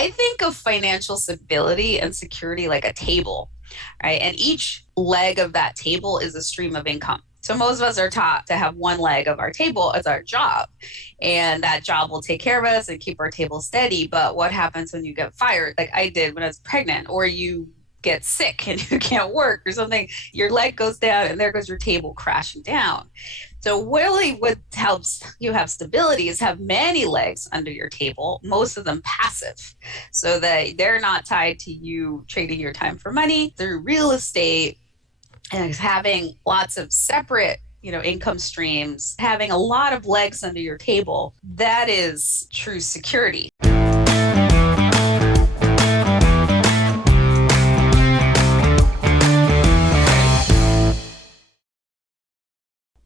I think of financial stability and security like a table, right? And each leg of that table is a stream of income. So most of us are taught to have one leg of our table as our job, and that job will take care of us and keep our table steady. But what happens when you get fired, like I did when I was pregnant, or you get sick and you can't work or something, your leg goes down and there goes your table crashing down. So really what helps you have stability is have many legs under your table, most of them passive, so that they're not tied to you trading your time for money through real estate and having lots of separate income streams, having a lot of legs under your table. That is true security.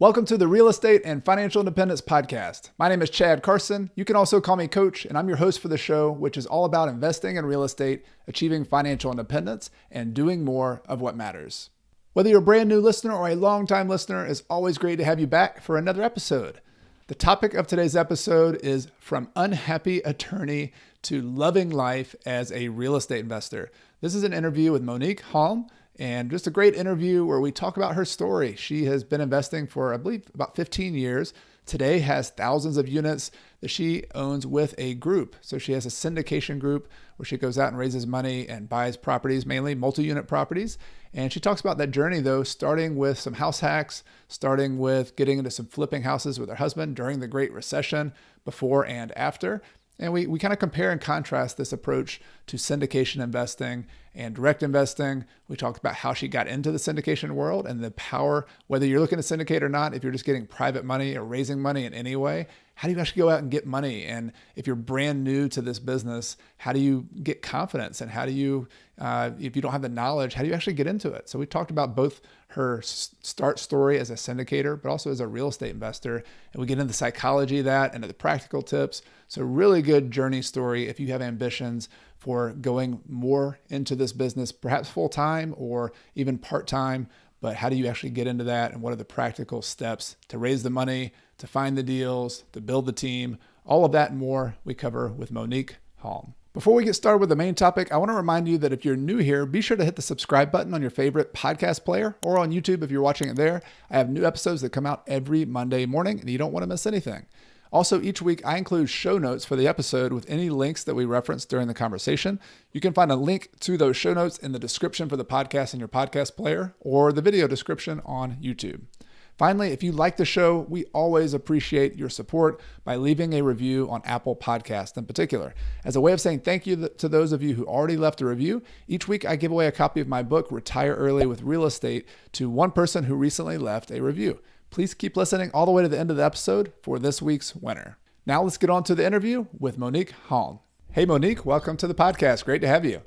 Welcome to the Real Estate and Financial Independence Podcast. My name is Chad Carson. You can also call me Coach, and I'm your host for the show, which is all about investing in real estate, achieving financial independence, and doing more of what matters. Whether you're a brand new listener or a longtime listener, it's always great to have you back for another episode. The topic of today's episode is from unhappy attorney to loving life as a real estate investor. This is an interview with Monick Halm. And just a great interview where we talk about her story. She has been investing for, I believe, about 15 years. Today has thousands of units that she owns with a group. So she has a syndication group where she goes out and raises money and buys properties, mainly multi-unit properties. And she talks about that journey, though, starting with some house hacks, starting with getting into some flipping houses with her husband during the Great Recession, before and after. And we kind of compare and contrast this approach to syndication investing and direct investing. We talked about how she got into the syndication world and the power, whether you're looking to syndicate or not, if you're just getting private money or raising money in any way, how do you actually go out and get money? And if you're brand new to this business, how do you get confidence? And how do you, if you don't have the knowledge, how do you actually get into it? So we talked about both her start story as a syndicator, but also as a real estate investor. And we get into the psychology of that, into the practical tips. So really good journey story if you have ambitions for going more into this business, perhaps full-time or even part-time. But how do you actually get into that? And what are the practical steps to raise the money, to find the deals, to build the team? All of that and more we cover with Monick Halm. Before we get started with the main topic, I want to remind you that if you're new here, be sure to hit the subscribe button on your favorite podcast player or on YouTube if you're watching it there. I have new episodes that come out every Monday morning, and you don't want to miss anything. Also, each week I include show notes for the episode with any links that we reference during the conversation. You can find a link to those show notes in the description for the podcast in your podcast player or the video description on YouTube. Finally, if you like the show, we always appreciate your support by leaving a review on Apple Podcasts in particular. As a way of saying thank you to those of you who already left a review, each week I give away a copy of my book, Retire Early with Real Estate, to one person who recently left a review. Please keep listening all the way to the end of the episode for this week's winner. Now let's get on to the interview with Monick Halm. Hey Monick, welcome to the podcast. Great to have you.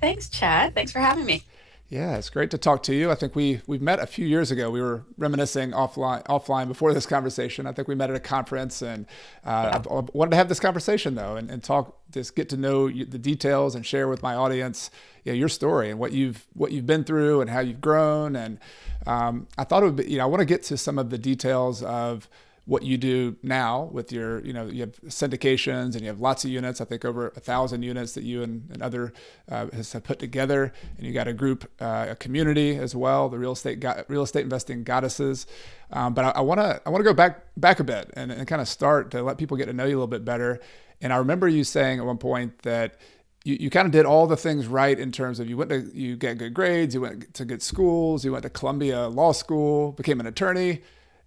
Thanks, Chad. Thanks for having me. Yeah, it's great to talk to you. I think we've met a few years ago. We were reminiscing offline before this conversation. I think we met at a conference, and I wanted to have this conversation though, and talk, just get to know the details and share with my audience, your story and what you've been through and how you've grown. And I thought it would be, I want to get to some of the details of what you do now with your, you have syndications and you have lots of units, I think over 1,000 units that you and other have put together. And you got a group, a community as well, the real estate investing goddesses. But I want to go back a bit and kind of start to let people get to know you a little bit better. And I remember you saying at one point that you kind of did all the things right in terms of you get good grades, you went to good schools, you went to Columbia Law School, became an attorney.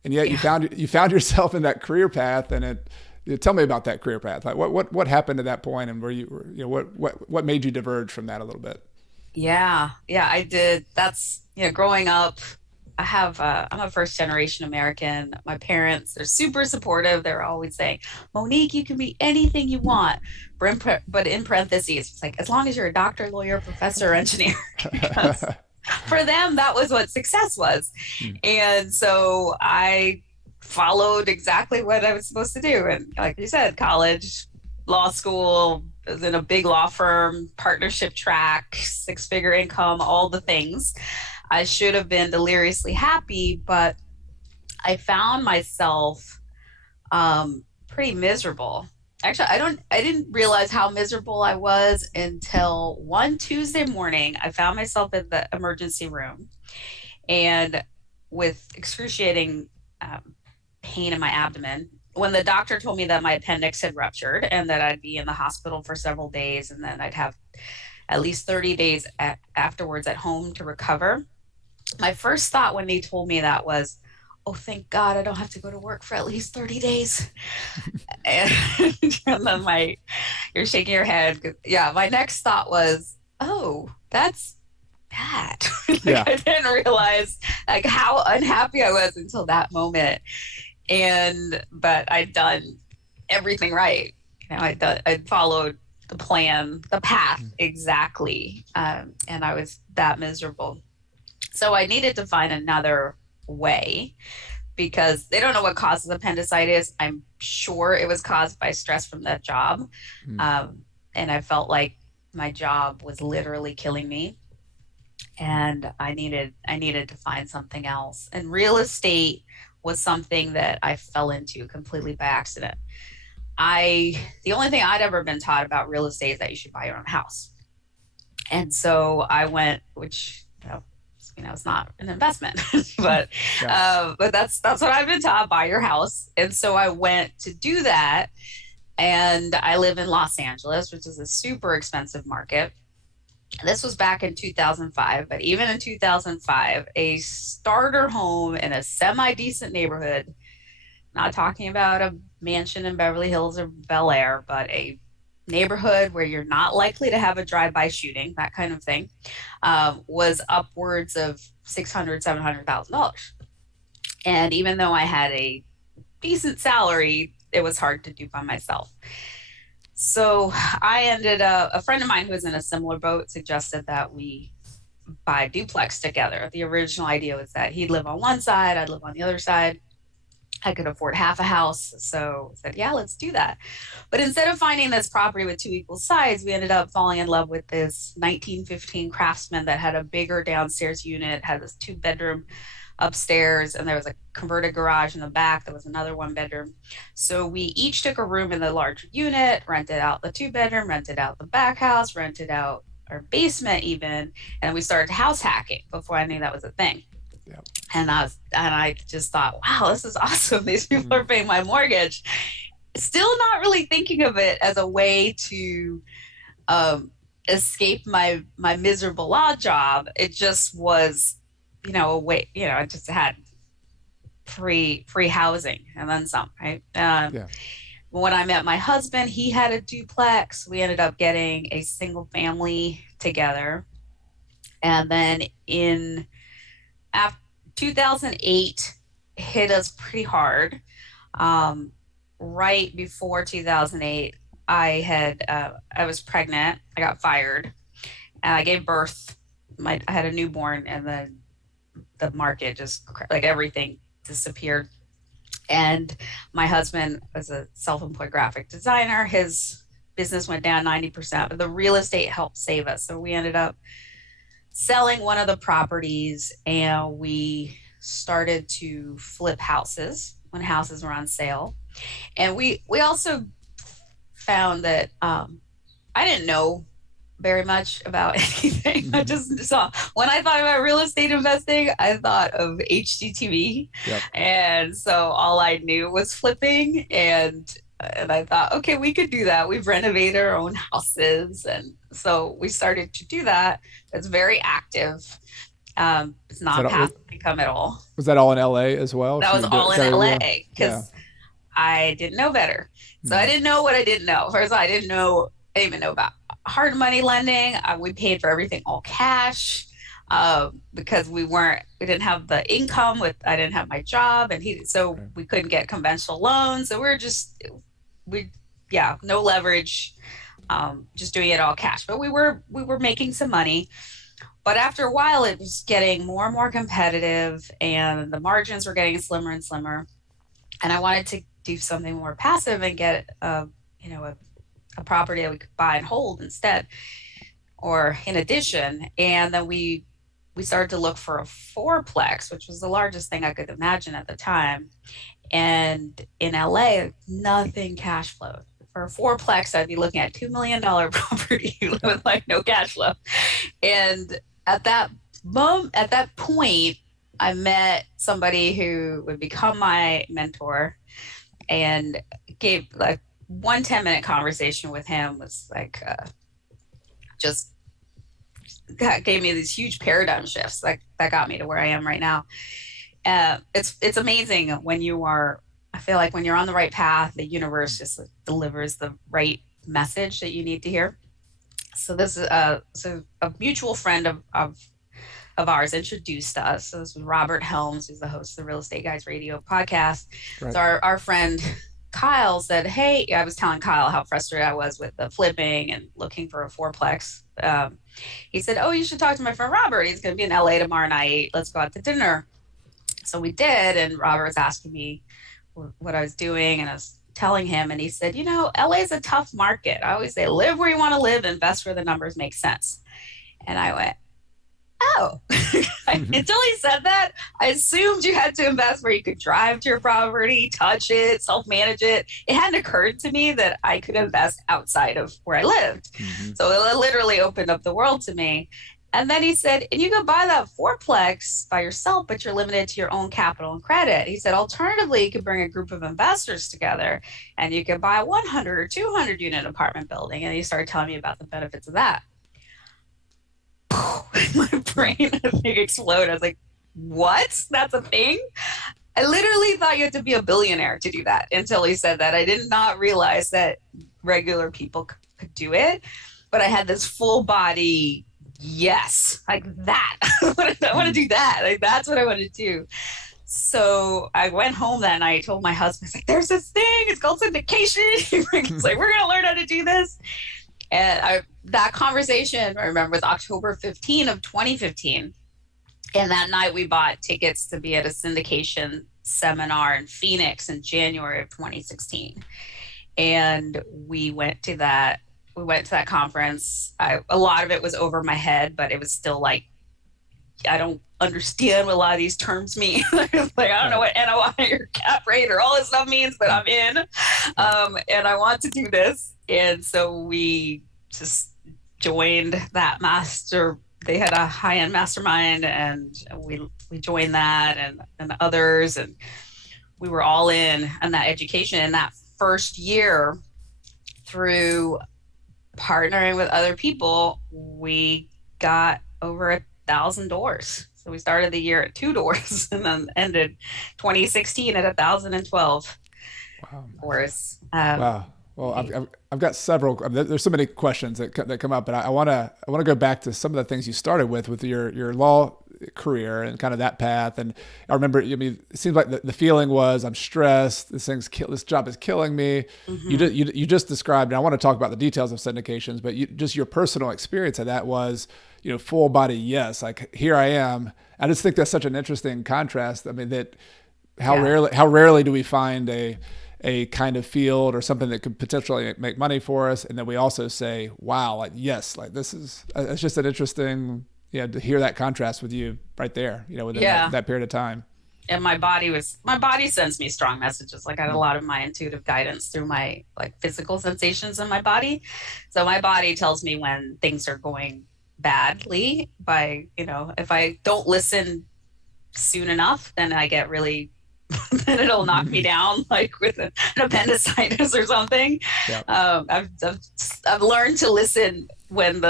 And yet you found yourself in that career path, and tell me about that career path. Like what happened at that point, and where what made you diverge from that a little bit? Yeah, I did. That's growing up. I'm a first generation American. My parents, they're super supportive. They're always saying, Monick, you can be anything you want. But in parentheses, it's like, as long as you're a doctor, lawyer, professor, or engineer. Because for them, that was what success was. And so I followed exactly what I was supposed to do. And like you said, college, law school, was in a big law firm, partnership track, 6-figure income, all the things. I should have been deliriously happy, but I found myself pretty miserable. Actually, I didn't realize how miserable I was until one Tuesday morning. I found myself in the emergency room and with excruciating um, pain in my abdomen. When the doctor told me that my appendix had ruptured and that I'd be in the hospital for several days and then I'd have at least 30 days afterwards at home to recover, my first thought when they told me that was, oh, thank God I don't have to go to work for at least 30 days. And, and then you're shaking your head. Yeah, my next thought was, oh, that's bad. Yeah. I didn't realize like how unhappy I was until that moment. But I'd done everything right. I'd followed the plan, the path exactly. And I was that miserable. So I needed to find another way because they don't know what causes appendicitis. I'm sure it was caused by stress from that job. And I felt like my job was literally killing me. And I needed to find something else. And real estate was something that I fell into completely by accident. The only thing I'd ever been taught about real estate is that you should buy your own house. And so I went, which it's not an investment, but that's what I've been taught: buy your house. And so I went to do that, and I live in Los Angeles, which is a super expensive market. This was back in 2005, but even in 2005, a starter home in a semi-decent neighborhood, not talking about a mansion in Beverly Hills or Bel Air, but a neighborhood where you're not likely to have a drive-by shooting, that kind of thing, was upwards of $600,000, $700,000. And even though I had a decent salary, it was hard to do by myself. So a friend of mine who was in a similar boat suggested that we buy a duplex together. The original idea was that he'd live on one side, I'd live on the other side. I could afford half a house. So I said, yeah, let's do that. But instead of finding this property with two equal sides, we ended up falling in love with this 1915 Craftsman that had a bigger downstairs unit, had this 2-bedroom upstairs, and there was a converted garage in the back. There was another 1-bedroom. So we each took a room in the larger unit, rented out the 2-bedroom, rented out the back house, rented out our basement even. And we started house hacking before I knew that was a thing. Yep. And I just thought, wow, this is awesome. These people are paying my mortgage. Still not really thinking of it as a way to escape my miserable law job. It just was, a way, I just had free housing and then some, right? When I met my husband, he had a duplex. We ended up getting a single family together. And then in 2008 hit us pretty hard. Right before 2008, I was pregnant. I got fired, and I gave birth. I had a newborn, and then the market just like everything disappeared. And my husband was a self-employed graphic designer. His business went down 90%, but the real estate helped save us. So we ended up selling one of the properties, and we started to flip houses when houses were on sale. And we also found that I didn't know very much about anything. I just saw, when I thought about real estate investing, I thought of HGTV. Yep. And so all I knew was flipping, and I thought, okay, we could do that. We've renovated our own houses. And so we started to do that. It's very active. It's not passive income at all. Was that all in LA as well? That was all in LA because I didn't know better. So I didn't know what I didn't know. First of all, I didn't even know about hard money lending. We paid for everything all cash because we didn't have the income I didn't have my job, and we couldn't get conventional loans. So no leverage, just doing it all cash. But we were making some money. But after a while, it was getting more and more competitive, and the margins were getting slimmer and slimmer. And I wanted to do something more passive and get a property that we could buy and hold instead, or in addition. And then we started to look for a fourplex, which was the largest thing I could imagine at the time. And in LA, nothing cash flowed. for a fourplex, I'd be looking at $2 million property with like no cash flow. And at that point, I met somebody who would become my mentor, and gave like 10-minute conversation with him was like just gave me these huge paradigm shifts that got me to where I am right now. It's amazing when I feel like when you're on the right path, the universe just delivers the right message that you need to hear. So this is so a mutual friend of ours introduced us. So this was Robert Helms, who's the host of the Real Estate Guys Radio podcast. Right. So our friend Kyle said, hey, I was telling Kyle how frustrated I was with the flipping and looking for a fourplex. He said, oh, you should talk to my friend Robert. He's going to be in LA tomorrow night. Let's go out to dinner. So we did. And Robert was asking me what I was doing. And I was telling him, and he said, LA is a tough market. I always say, live where you want to live, invest where the numbers make sense. And I went, oh, until he said that, I assumed you had to invest where you could drive to your property, touch it, self-manage it. It hadn't occurred to me that I could invest outside of where I lived. Mm-hmm. So it literally opened up the world to me. And then he said, and you could buy that fourplex by yourself, but you're limited to your own capital and credit. He said, alternatively, you could bring a group of investors together and you could buy a 100 or 200 unit apartment building. And he started telling me about the benefits of that. My brain, I think, exploded. I was like, what? That's a thing? I literally thought you had to be a billionaire to do that until he said that. I did not realize that regular people could do it, but I had this full body, yes, like that. I want to do that. Like, that's what I want to do. So I went home that night, told my husband, I was like, there's this thing, it's called syndication. He's like, we're going to learn how to do this. And that conversation, I remember, was October 15 of 2015. And that night we bought tickets to be at a syndication seminar in Phoenix in January of 2016. And we went to that conference. A lot of it was over my head, but it was still like, I don't understand what a lot of these terms mean. Like, I don't know what NOI or cap rate or all this stuff means, but I'm in. And I want to do this. And so we just joined that they had a high-end mastermind, and we joined that and others, and we were all in on that education. And that first year, through partnering with other people, we got over 1,000 doors. So we started the year at 2 doors and then ended 2016 at 1,012 doors. Wow. Well, I've got several. There's so many questions that come up, but I want to go back to some of the things you started with your law career and kind of that path. And I remember, it seems like the feeling was, I'm stressed. This job is killing me. Mm-hmm. You just described, and I want to talk about the details of syndications, but just your personal experience of that was, full body yes. Like, here I am. I just think that's such an interesting contrast. I mean, that how rarely do we find a kind of field or something that could potentially make money for us. And then we also say, wow, like, yes, like this is, it's just an interesting, to hear that contrast with you right there, within that period of time. And my body sends me strong messages. Like, I had a lot of my intuitive guidance through my like physical sensations in my body. So my body tells me when things are going badly by, if I don't listen soon enough, then I get really, then it'll knock me down, like with an appendicitis or something. Yep. I've learned to listen when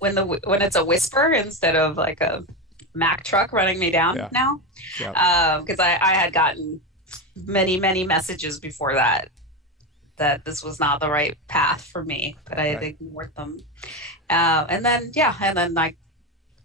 it's a whisper instead of like a Mack truck running me down now. Because I had gotten many messages before that this was not the right path for me, but I had ignored them. And then like,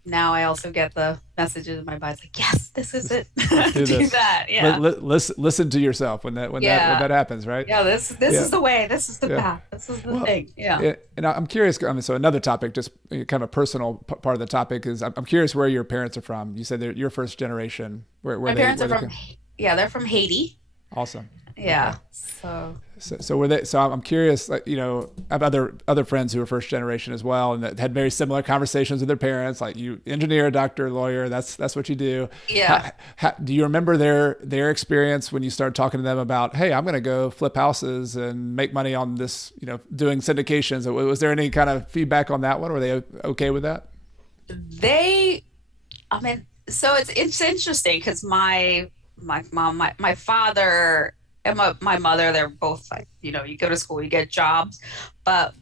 now I also get the messages in my body's like, yes, this is it. Do that. Yeah. Listen to yourself when that happens, right? Yeah. This is the way. This is the path. This is the thing. Yeah. And I'm curious. So another topic, just kind of a personal part of the topic, is I'm curious where your parents are from. You said they're your first generation. My parents are from. They're from Haiti. Awesome. Yeah. Okay. So were they? So I'm curious. Like, I have other friends who are first generation as well, and that had very similar conversations with their parents. Like, you engineer, doctor, lawyer. That's what you do. Yeah. Do you remember their experience when you started talking to them about, hey, I'm going to go flip houses and make money on this, doing syndications? Was there any kind of feedback on that one? Were they okay with that? I mean, so it's interesting because my mom, my father, and my mother, they're both like, you go to school, you get jobs. But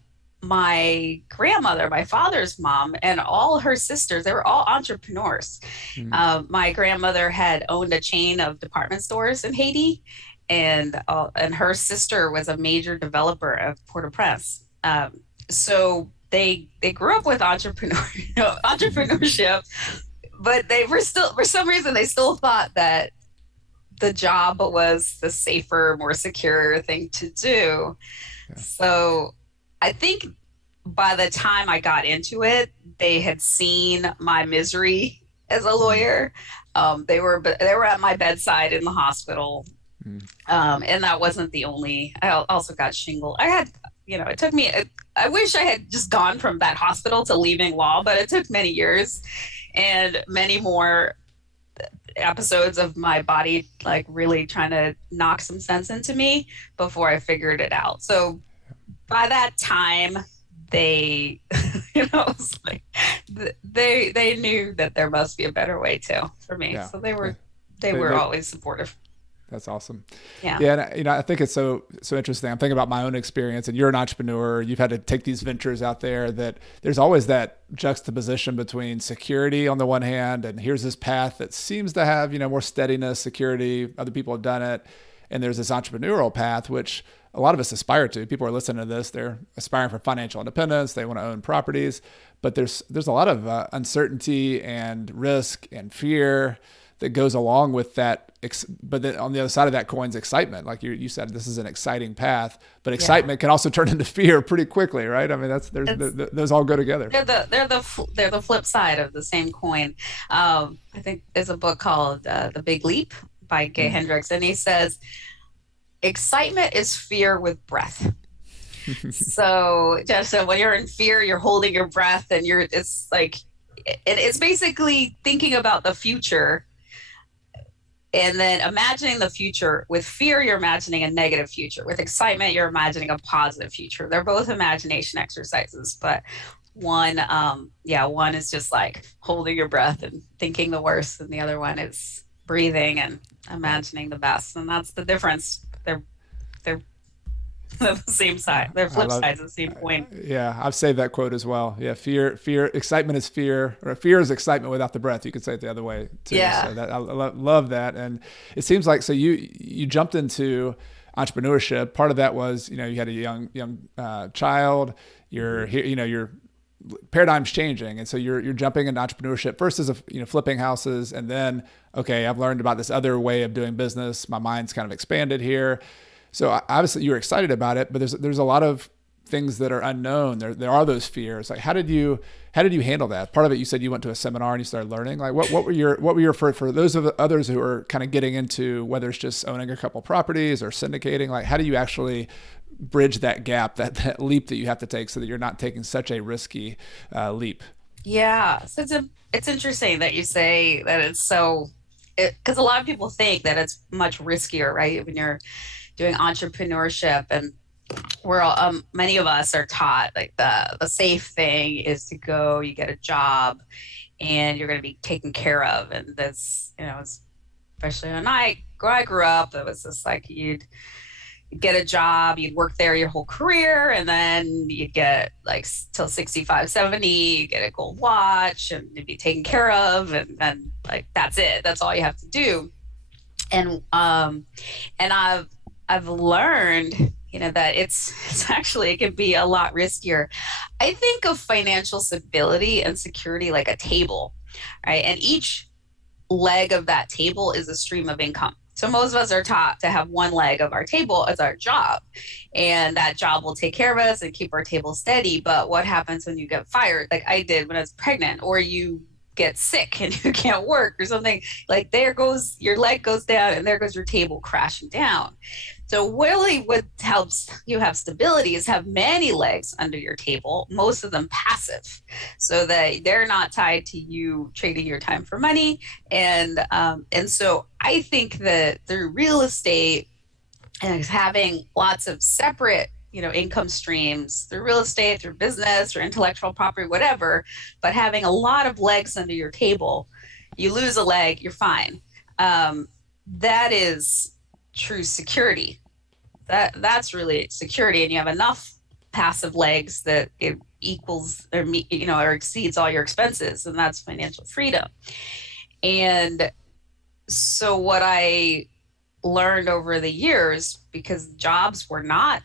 my grandmother, my father's mom, and all her sisters, they were all entrepreneurs. My grandmother had owned a chain of department stores in Haiti, and her sister was a major developer of Port-au-Prince. So they grew up with entrepreneurship, but they were still, for some reason, they still thought that the job was the safer, more secure thing to do. Yeah. So I think by the time I got into it, they had seen my misery as a lawyer. They were at my bedside in the hospital. And that wasn't the only. I also got shingle. I had, it took me. I wish I had just gone from that hospital to leaving law, but it took many years and many more episodes of my body like really trying to knock some sense into me before I figured it out. So by that time, they, it's like they knew that there must be a better way too for me. Yeah. So they were always supportive. That's awesome. Yeah. Yeah. And, I think it's so interesting. I'm thinking about my own experience, and you're an entrepreneur. You've had to take these ventures out there, that there's always that juxtaposition between security on the one hand, and here's this path that seems to have, more steadiness, security. Other people have done it. And there's this entrepreneurial path, which a lot of us aspire to. People are listening to this. They're aspiring for financial independence. They want to own properties, but there's a lot of uncertainty and risk and fear that goes along with that. But then on the other side of that coin's excitement. Like you said, this is an exciting path, but excitement can also turn into fear pretty quickly, right? I mean, those all go together. They're the flip side of the same coin. I think there's a book called The Big Leap by Gay Hendricks, and he says, excitement is fear with breath. So when you're in fear, you're holding your breath, and it's basically thinking about the future. And then imagining the future. With fear, you're imagining a negative future. With excitement, you're imagining a positive future. They're both imagination exercises, but one is just like holding your breath and thinking the worst, and the other one is breathing and imagining the best. And that's the difference. They're the same side. They're flip sides of the same coin. Yeah, I've saved that quote as well. Yeah, fear, excitement is fear, or fear is excitement without the breath. You could say it the other way too. Yeah. So I love that. And it seems like, so you jumped into entrepreneurship. Part of that was, you had a young child. You're here, your paradigm's changing, and so you're jumping into entrepreneurship first as flipping houses, and then I've learned about this other way of doing business. My mind's kind of expanded here. So obviously you're excited about it, but there's a lot of things that are unknown. There are those fears. Like, how did you handle that? Part of it, you said you went to a seminar and you started learning. Like, what were your for those of others who are kind of getting into whether it's just owning a couple properties or syndicating? Like, how do you actually bridge that gap, that leap that you have to take, so that you're not taking such a risky leap? Yeah, so it's interesting that you say that it's so, because a lot of people think that it's much riskier, right? When you're doing entrepreneurship, and we're all, many of us are taught like the safe thing is to go, you get a job, and you're going to be taken care of. And this, especially when I grew up, it was just like you'd get a job, you'd work there your whole career, and then you'd get like till 65, 70, you get a gold watch, and you'd be taken care of, and then like that's it. That's all you have to do. And I've learned, that it's actually, it can be a lot riskier. I think of financial stability and security like a table, right? And each leg of that table is a stream of income. So most of us are taught to have one leg of our table as our job, and that job will take care of us and keep our table steady. But what happens when you get fired, like I did when I was pregnant, or you get sick and you can't work or something, like there goes your leg goes down and there goes your table crashing down. So really what helps you have stability is have many legs under your table, most of them passive, so that they're not tied to you trading your time for money. And so I think that through real estate and having lots of separate income streams through real estate, through business or intellectual property, whatever, but having a lot of legs under your table, you lose a leg, you're fine. That is true security. That's really security, and you have enough passive legs that it equals or exceeds all your expenses, and that's financial freedom. And so what I learned over the years, because jobs were not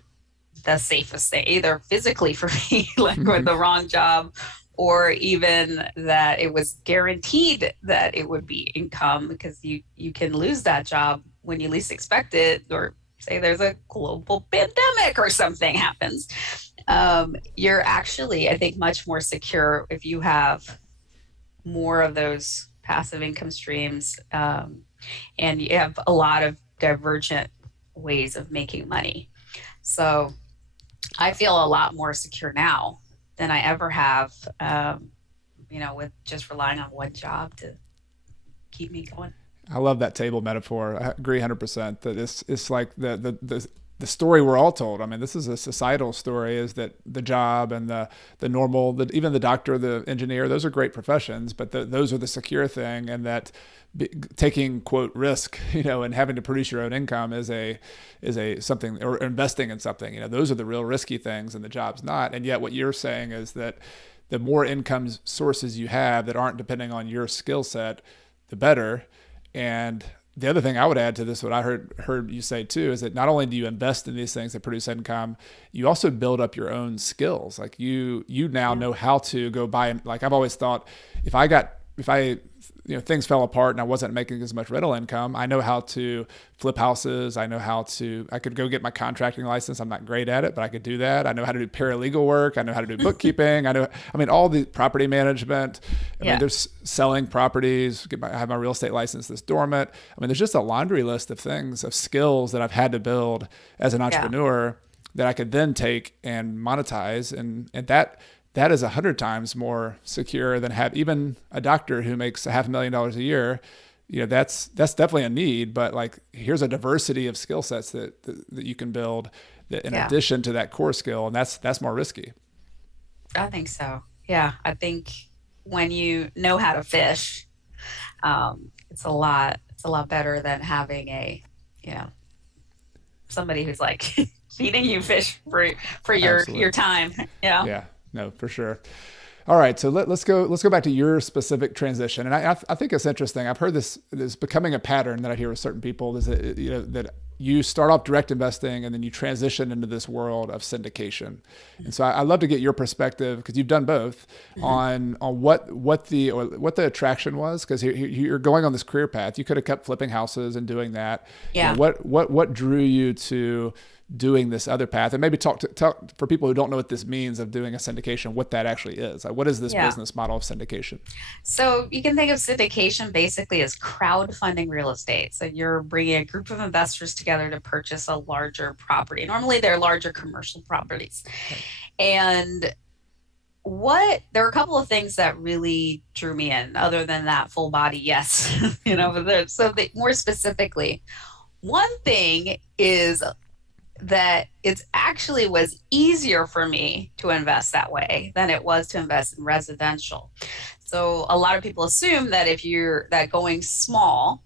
the safest thing, either physically for me, like with the wrong job, or even that it was guaranteed that it would be income, because you can lose that job when you least expect it, or say there's a global pandemic or something happens. You're actually, I think, much more secure if you have more of those passive income streams, and you have a lot of divergent ways of making money. So I feel a lot more secure now than I ever have, with just relying on one job to keep me going. I love that table metaphor. I agree 100% that it's like the story we're all told. I mean, this is a societal story, is that the job and the normal, even the doctor, the engineer, those are great professions, but those are the secure thing. And that taking quote risk, and having to produce your own income is a something, or investing in something, those are the real risky things, and the job's not. And yet what you're saying is that the more income sources you have that aren't depending on your skill set, the better. And the other thing I would add to this, what I heard you say too, is that not only do you invest in these things that produce income, you also build up your own skills. Like you now know how to go buy. Like I've always thought, if I things fell apart and I wasn't making as much rental income, I know how to flip houses. I could go get my contracting license. I'm not great at it, but I could do that. I know how to do paralegal work. I know how to do bookkeeping. All the property management. I mean, there's selling properties. I have my real estate license that's dormant. I mean, there's just a laundry list of things, of skills that I've had to build as an entrepreneur that I could then take and monetize. And that is 100 times more secure than have even a doctor who makes $500,000 a year. That's definitely a need, but like, here's a diversity of skill sets that you can build in addition to that core skill. And that's more risky. I think so. Yeah. I think when you know how to fish, it's a lot better than having somebody who's like feeding you fish for your time. Yeah. No, for sure. All right, so let's go back to your specific transition, and I think it's interesting. I've heard this becoming a pattern that I hear with certain people, is that that you start off direct investing and then you transition into this world of syndication. And so I'd love to get your perspective, because you've done both, on what the attraction was, because you're going on this career path. You could have kept flipping houses and doing that. Yeah. What drew you to doing this other path? And maybe talk for people who don't know what this means of doing a syndication, what that actually is. Like, what is this business model of syndication? So you can think of syndication basically as crowdfunding real estate. So you're bringing a group of investors together to purchase a larger property. Normally they're larger commercial properties. Okay. And there are a couple of things that really drew me in, other than that full body yes. More specifically, one thing is that it actually was easier for me to invest that way than it was to invest in residential. So a lot of people assume that that going small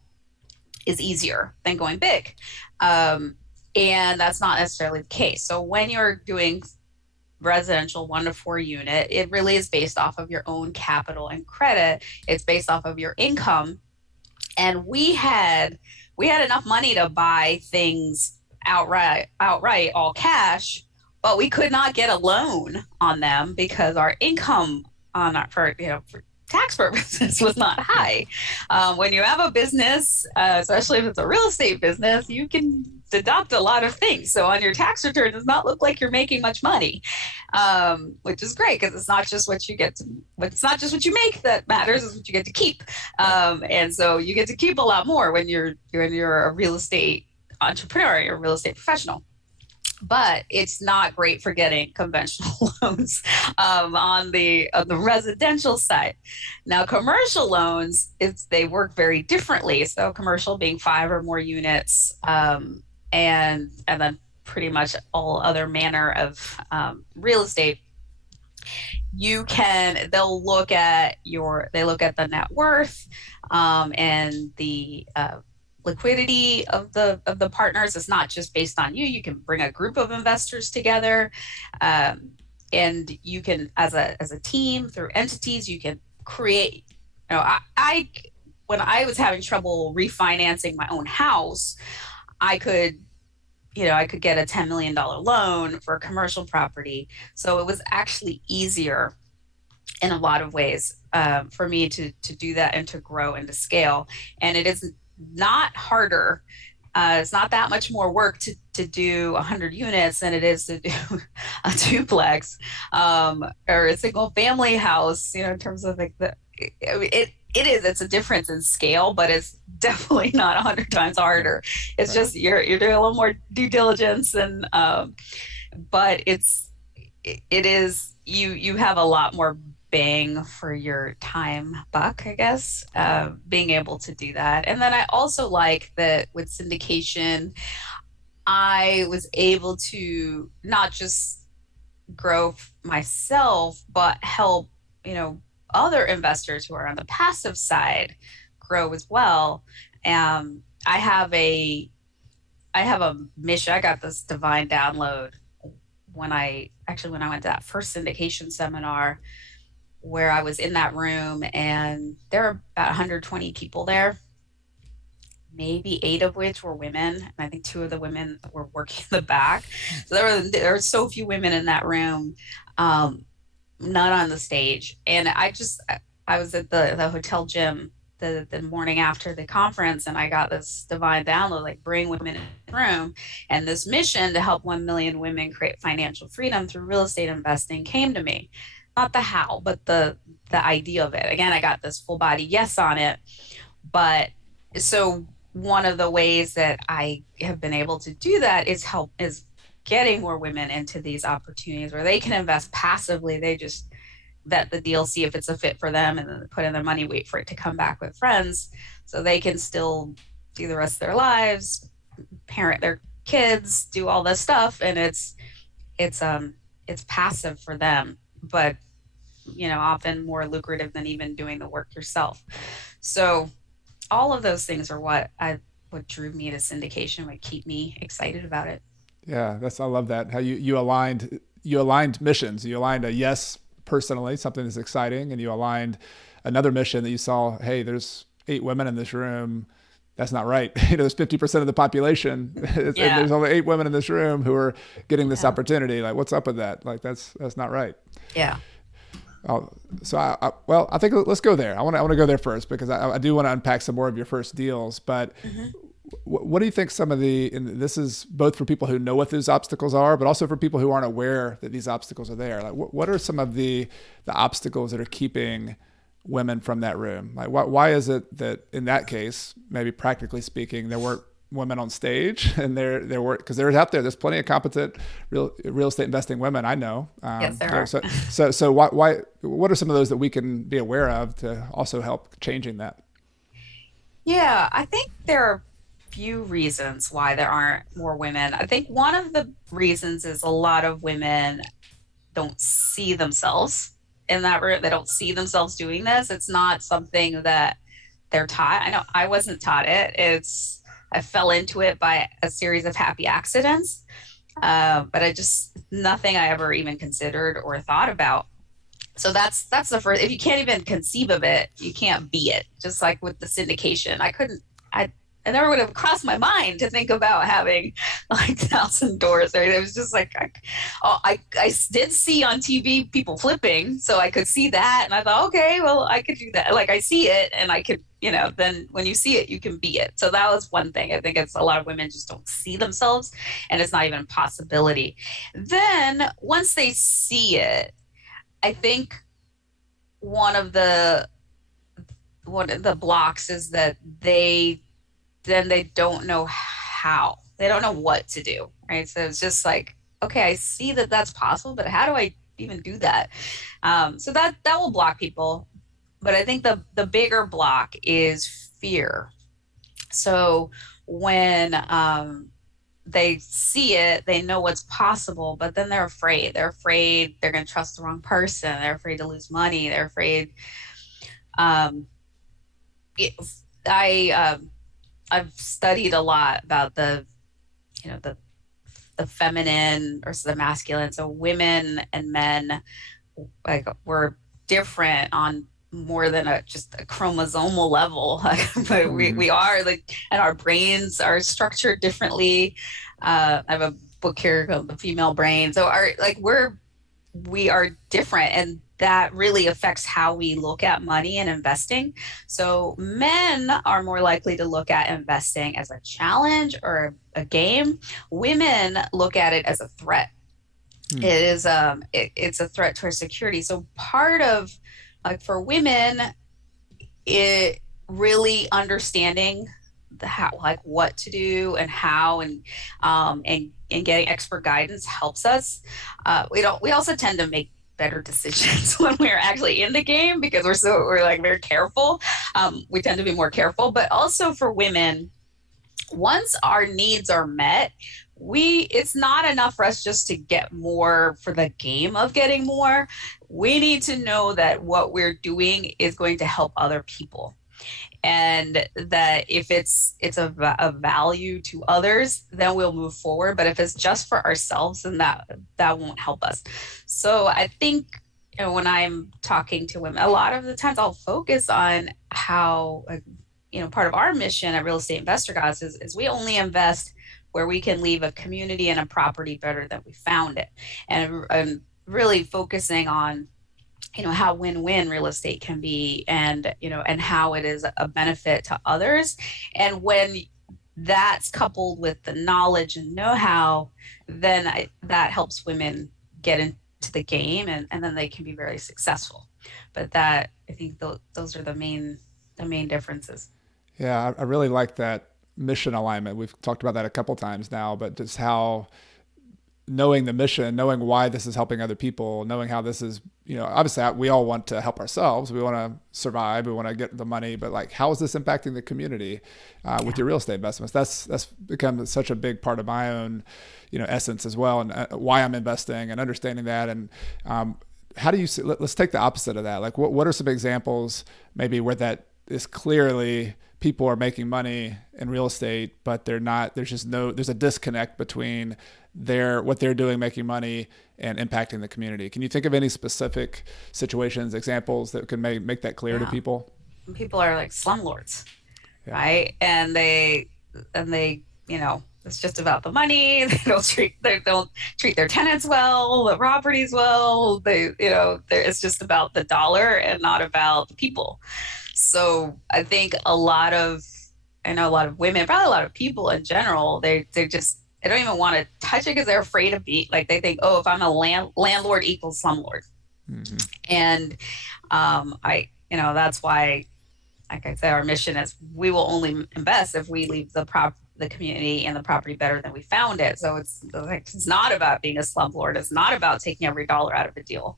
is easier than going big. And that's not necessarily the case. So when you're doing residential 1 to 4 unit, it really is based off of your own capital and credit. It's based off of your income. And we had enough money to buy things outright, all cash, but we could not get a loan on them because our income for tax purposes was not high. When you have a business, especially if it's a real estate business, you can deduct a lot of things. So on your tax return, it does not look like you're making much money, which is great because it's not just what you get to, it's not just what you make that matters, it's what you get to keep. And so you get to keep a lot more when you're a real estate entrepreneur, you're a real estate professional. But it's not great for getting conventional loans on the residential side. Now, commercial loans, they work very differently. So, commercial being 5 or more units, and then pretty much all other manner of real estate. They'll look at the net worth and the liquidity of the partners. Is not just based on you. You can bring a group of investors together, and you can, as a team, through entities, you can create. I when I was having trouble refinancing my own house, I could get a $10 million loan for a commercial property. So it was actually easier in a lot of ways for me to do that and to grow and to scale. And it is not harder. It's not that much more work to do 100 units than it is to do a duplex or a single family house, in terms of like it's a difference in scale, but it's definitely not 100 times harder. It's just you're doing a little more due diligence, and but it is you have a lot more bang for your time buck, I guess, being able to do that. And then I also like that with syndication, I was able to not just grow myself, but help, other investors who are on the passive side grow as well. I have a mission. I got this divine download when I went to that first syndication seminar, where I was in that room, and there were about 120 people there, maybe 8 of which were women. And I think 2 of the women were working in the back. So there were so few women in that room, none on the stage. And I was at the hotel gym the morning after the conference, and I got this divine download, like, bring women in the room. And this mission to help 1 million women create financial freedom through real estate investing came to me. Not the how, but the idea of it. Again, I got this full body yes on it. But so one of the ways that I have been able to do that is getting more women into these opportunities where they can invest passively. They just vet the deal, see if it's a fit for them, and then put in their money, wait for it to come back with friends, so they can still do the rest of their lives, parent their kids, do all this stuff, and it's passive for them, but often more lucrative than even doing the work yourself. So all of those things are what drew me to syndication, what keep me excited about it. Yeah, I love that. How you aligned missions. You aligned a yes personally, something that's exciting, and you aligned another mission that you saw, hey, there's 8 women in this room. That's not right. There's 50% of the population. And there's only 8 women in this room who are getting this opportunity. Like, what's up with that? Like, that's not right. Yeah. So I think let's go there. I want to go there first, because I do want to unpack some more of your first deals. But what do you think and this is both for people who know what those obstacles are, but also for people who aren't aware that these obstacles are there? Like, what are some of the obstacles that are keeping women from that room? Like, why is it that in that case, maybe practically speaking, there weren't women on stage, and there were, because there's plenty of competent real estate investing women, I know. Yes, there are. So why, what are some of those that we can be aware of to also help changing that? Yeah, I think there are few reasons why there aren't more women. I think one of the reasons is a lot of women don't see themselves in that room. They don't see themselves doing this. It's not something that they're taught. I know I wasn't taught it. I fell into it by a series of happy accidents, but nothing I ever even considered or thought about. So that's the first. If you can't even conceive of it, you can't be it. Just like with the syndication, I it never would have crossed my mind to think about having like 1,000 doors. Right? It was just like, I did see on TV people flipping, so I could see that. And I thought, okay, well, I could do that. Like I see it and I could, then when you see it, you can be it. So that was one thing. I think it's a lot of women just don't see themselves and it's not even a possibility. Then once they see it, I think one of the blocks is that they don't know how. They don't know what to do, right? So it's just like, okay, I see that that's possible, but how do I even do that? So that will block people. But I think the bigger block is fear. So when they see it, they know what's possible, but then they're afraid. They're afraid they're going to trust the wrong person. They're afraid to lose money. They're afraid. I've studied a lot about the feminine versus the masculine. So women and men, like, we're different on more than just a chromosomal level, but we are, like, and our brains are structured differently. I have a book here called The Female Brain. So we are different, and that really affects how we look at money and investing. So men are more likely to look at investing as a challenge or a game. Women look at it as a threat. It is it's a threat to our security. So part of, like, for women, it really understanding how, like, what to do and how, and getting expert guidance helps us. We also tend to make better decisions when we're actually in the game because we're like very careful. We tend to be more careful, but also for women, once our needs are met, it's not enough for us just to get more for the game of getting more. We need to know that what we're doing is going to help other people, and that if it's a value to others, then we'll move forward. But if it's just for ourselves, then that won't help us. So I think, when I'm talking to women, a lot of the times I'll focus on how, part of our mission at Real Estate Investor Guys is we only invest where we can leave a community and a property better than we found it, and really focusing on how win-win real estate can be, and how it is a benefit to others. And when that's coupled with the knowledge and know-how, then that helps women get into the game, and then they can be very successful. But I think those are the main differences. Yeah, I really like that mission alignment. We've talked about that a couple times now, but just how knowing the mission, knowing why this is helping other people, knowing how this is, obviously we all want to help ourselves. We want to survive. We want to get the money, but, like, how is this impacting the community with your real estate investments? That's become such a big part of my own, essence as well, and why I'm investing and understanding that. And how do you see, let's take the opposite of that. Like, what are some examples maybe where that is clearly people are making money in real estate, but they're not, there's a disconnect between what they're doing, making money, and impacting the community. Can you think of any specific situations, examples that can make that clear to people? People are like slumlords, right? And they, it's just about the money. They don't treat their tenants well, the properties well. It's just about the dollar and not about the people. So I think I know a lot of women, probably a lot of people in general, they don't even want to touch it because they're afraid of being, like, they think, oh, if I'm a landlord equals slumlord. Mm-hmm. And that's why, like I said, our mission is we will only invest if we leave the community and the property better than we found it. So it's not about being a slumlord. It's not about taking every dollar out of a deal.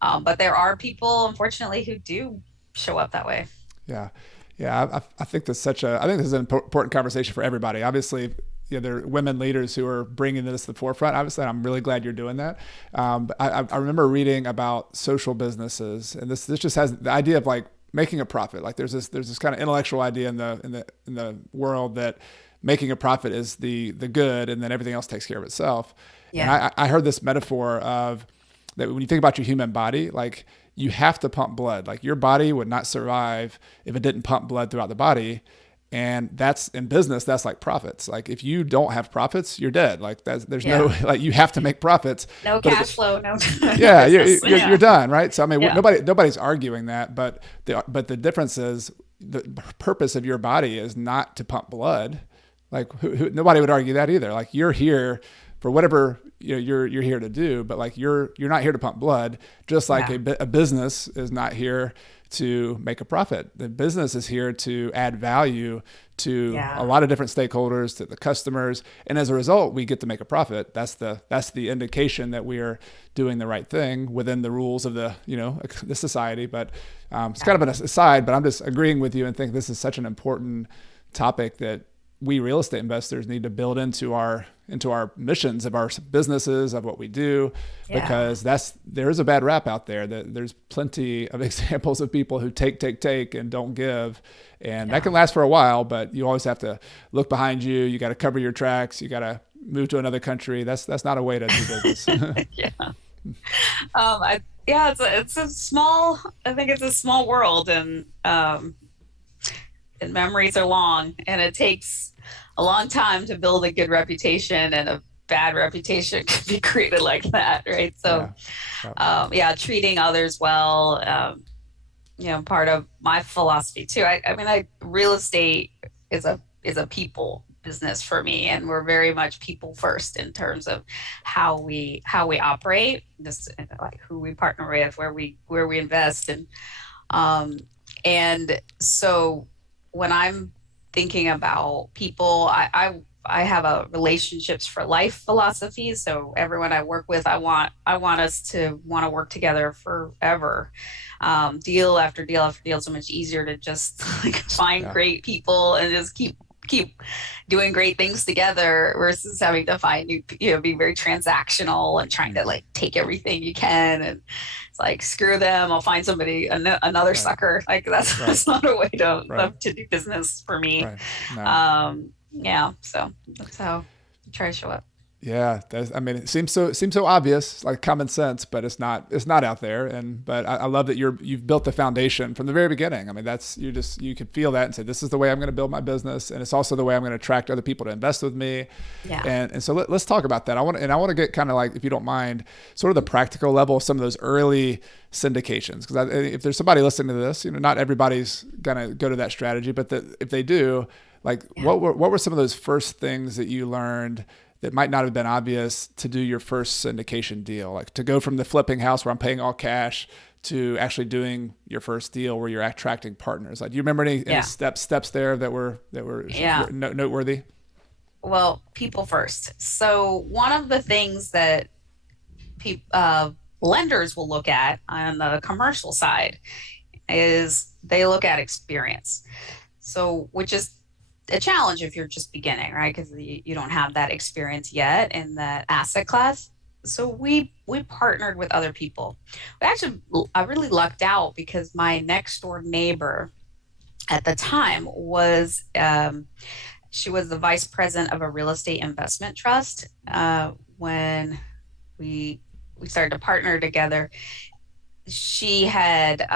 But there are people, unfortunately, who do show up that way. Yeah. I think this is an important conversation for everybody. Obviously, there are women leaders who are bringing this to the forefront. Obviously, I'm really glad you're doing that. But I remember reading about social businesses, and this just has the idea of, like, making a profit. Like, there's this kind of intellectual idea in the world that making a profit is the good, and then everything else takes care of itself. Yeah. And I heard this metaphor of that when you think about your human body, like, you have to pump blood. Like, your body would not survive if it didn't pump blood throughout the body. And that's in business, that's like profits. Like if you don't have profits, you're dead. Like there's Yeah. no, like you have to make profits. No But cash flow, no yeah, business. you're done, right? So I mean, Yeah. nobody's arguing that, but the difference is the purpose of your body is not to pump blood. Like nobody would argue that either. Like you're here for whatever you're here to do, but like you're not here to pump blood. Just like a business is not here to make a profit. The business is here to add value to a lot of different stakeholders, to the customers, and as a result, we get to make a profit. That's the indication that we are doing the right thing within the rules of the the society. But it's kind of an aside, but I'm just agreeing with you and think this is such an important topic that we real estate investors need to build into our missions of our businesses, of what we do, because there is a bad rap out there. That there's plenty of examples of people who take and don't give, and that can last for a while, but you always have to look behind you. You got to cover your tracks. You got to move to another country. That's not a way to do business. It's a small. I think it's a small world, and memories are long, and it takes a long time to build a good reputation, and a bad reputation can be created like that, right? So, treating others well, part of my philosophy too. I mean, real estate is a people business for me, and we're very much people first in terms of how we operate, just like who we partner with, where we invest, and so when I'm thinking about people, I have a relationships for life philosophy. So everyone I work with, I want us to want to work together forever. Deal after deal after deal. So much easier to just find great people and just keep doing great things together versus having to find new, be very transactional and trying to take everything you can, and it's like, screw them, I'll find somebody, another sucker. Like that's not a way to do business for me. So that's how I try to show up. Yeah, it seems so obvious, like common sense, but it's not out there. But I love that you've built the foundation from the very beginning. I mean, you could feel that and say, this is the way I'm going to build my business, and it's also the way I'm going to attract other people to invest with me. Yeah. And so let's talk about that. I want to get kind of like, if you don't mind, sort of the practical level of some of those early syndications, because if there's somebody listening to this, not everybody's going to go to that strategy, but if they do, what were some of those first things that you learned that might not have been obvious to do your first syndication deal, like to go from the flipping house where I'm paying all cash to actually doing your first deal where you're attracting partners? Like, do you remember any steps there that were noteworthy? Well, people first. So one of the things that lenders will look at on the commercial side is they look at experience. So, which is a challenge if you're just beginning, right? Because you don't have that experience yet in that asset class. So we partnered with other people. I really lucked out because my next door neighbor at the time was she was the vice president of a real estate investment trust. When we started to partner together, she had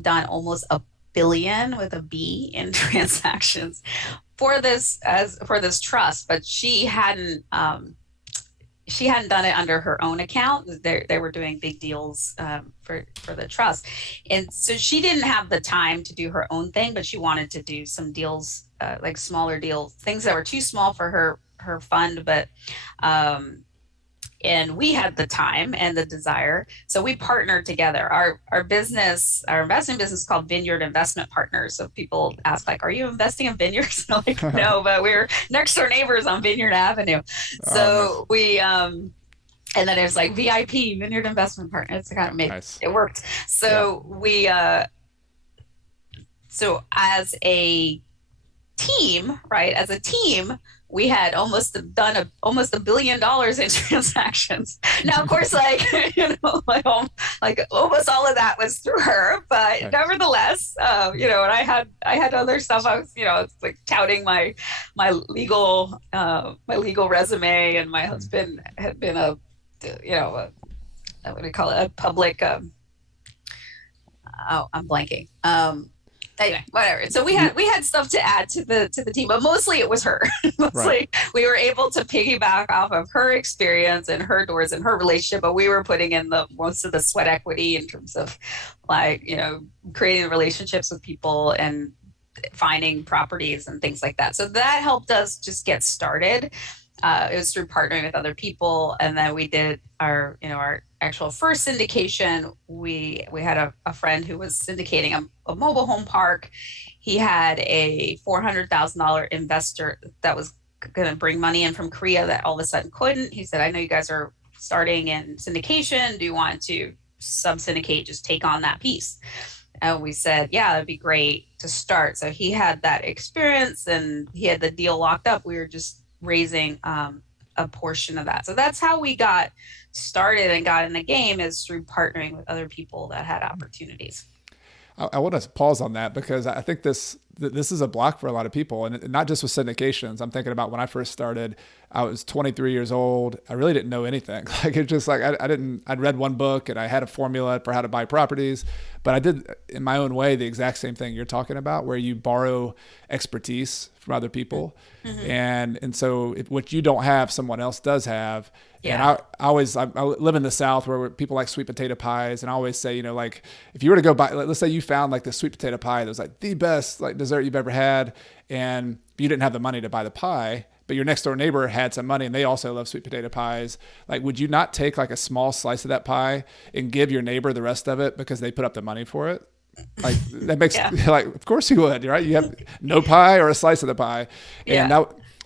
done almost $1 billion with a B in transactions for this trust, but she hadn't done it under her own account. They were doing big deals for the trust, and so she didn't have the time to do her own thing, but she wanted to do some deals, like smaller deals, things that were too small for her fund, but and we had the time and the desire. So we partnered together. Our investment business is called Vineyard Investment Partners. So people ask, like, are you investing in vineyards? I'm like, no, but we're next door neighbors on Vineyard Avenue. So we, and then there's like VIP, Vineyard Investment Partners. It kind of made it worked. So we, so as a team, we had almost done almost $1 billion in transactions. Now, of course, almost all of that was through her, but nevertheless, and I had other stuff. I was, like touting my legal resume, and my husband had been what do you call it? A public. I'm blanking. Anyway, whatever. So we had stuff to add to the team, but mostly it was her. Right. Mostly we were able to piggyback off of her experience and her doors and her relationship, but we were putting in the most of the sweat equity in terms of like, creating relationships with people and finding properties and things like that. So that helped us just get started. It was through partnering with other people, and then we did our actual first syndication. We had a friend who was syndicating a mobile home park. He had a $400,000 investor that was going to bring money in from Korea that all of a sudden couldn't. He said, "I know you guys are starting in syndication. Do you want to sub syndicate? Just take on that piece." And we said, yeah, that'd be great to start. So he had that experience and he had the deal locked up. We were just raising a portion of that. So that's how we got started and got in the game, is through partnering with other people that had opportunities. I want to pause on that because I think this is a block for a lot of people, and not just with syndications. I'm thinking about when I first started, I was 23 years old. I really didn't know anything. Like it's just like I'd read one book and I had a formula for how to buy properties, but I did in my own way the exact same thing you're talking about, where you borrow expertise from other people, and so what you don't have, someone else does have. Yeah. And I live in the South where people like sweet potato pies. And I always say, like if you were to go buy, let's say you found like the sweet potato pie that was like the best like dessert you've ever had. And you didn't have the money to buy the pie, but your next door neighbor had some money and they also love sweet potato pies. Like, would you not take like a small slice of that pie and give your neighbor the rest of it because they put up the money for it? Like that makes like, of course you would, right? You have no pie or a slice of the pie. And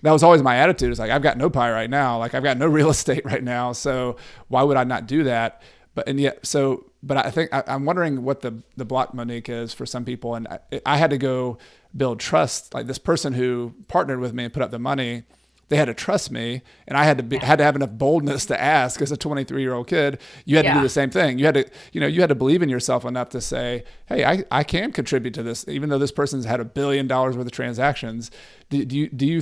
that was always my attitude. It's like, I've got no pie right now. Like I've got no real estate right now. So why would I not do that? But I think I'm wondering what the block, Monick, is for some people. And I had to go build trust. Like this person who partnered with me and put up the money, they had to trust me, and I had to have enough boldness to ask. As a 23-year-old kid, you had to do the same thing. You had to believe in yourself enough to say, "Hey, I can contribute to this," even though this person's had $1 billion worth of transactions. What do you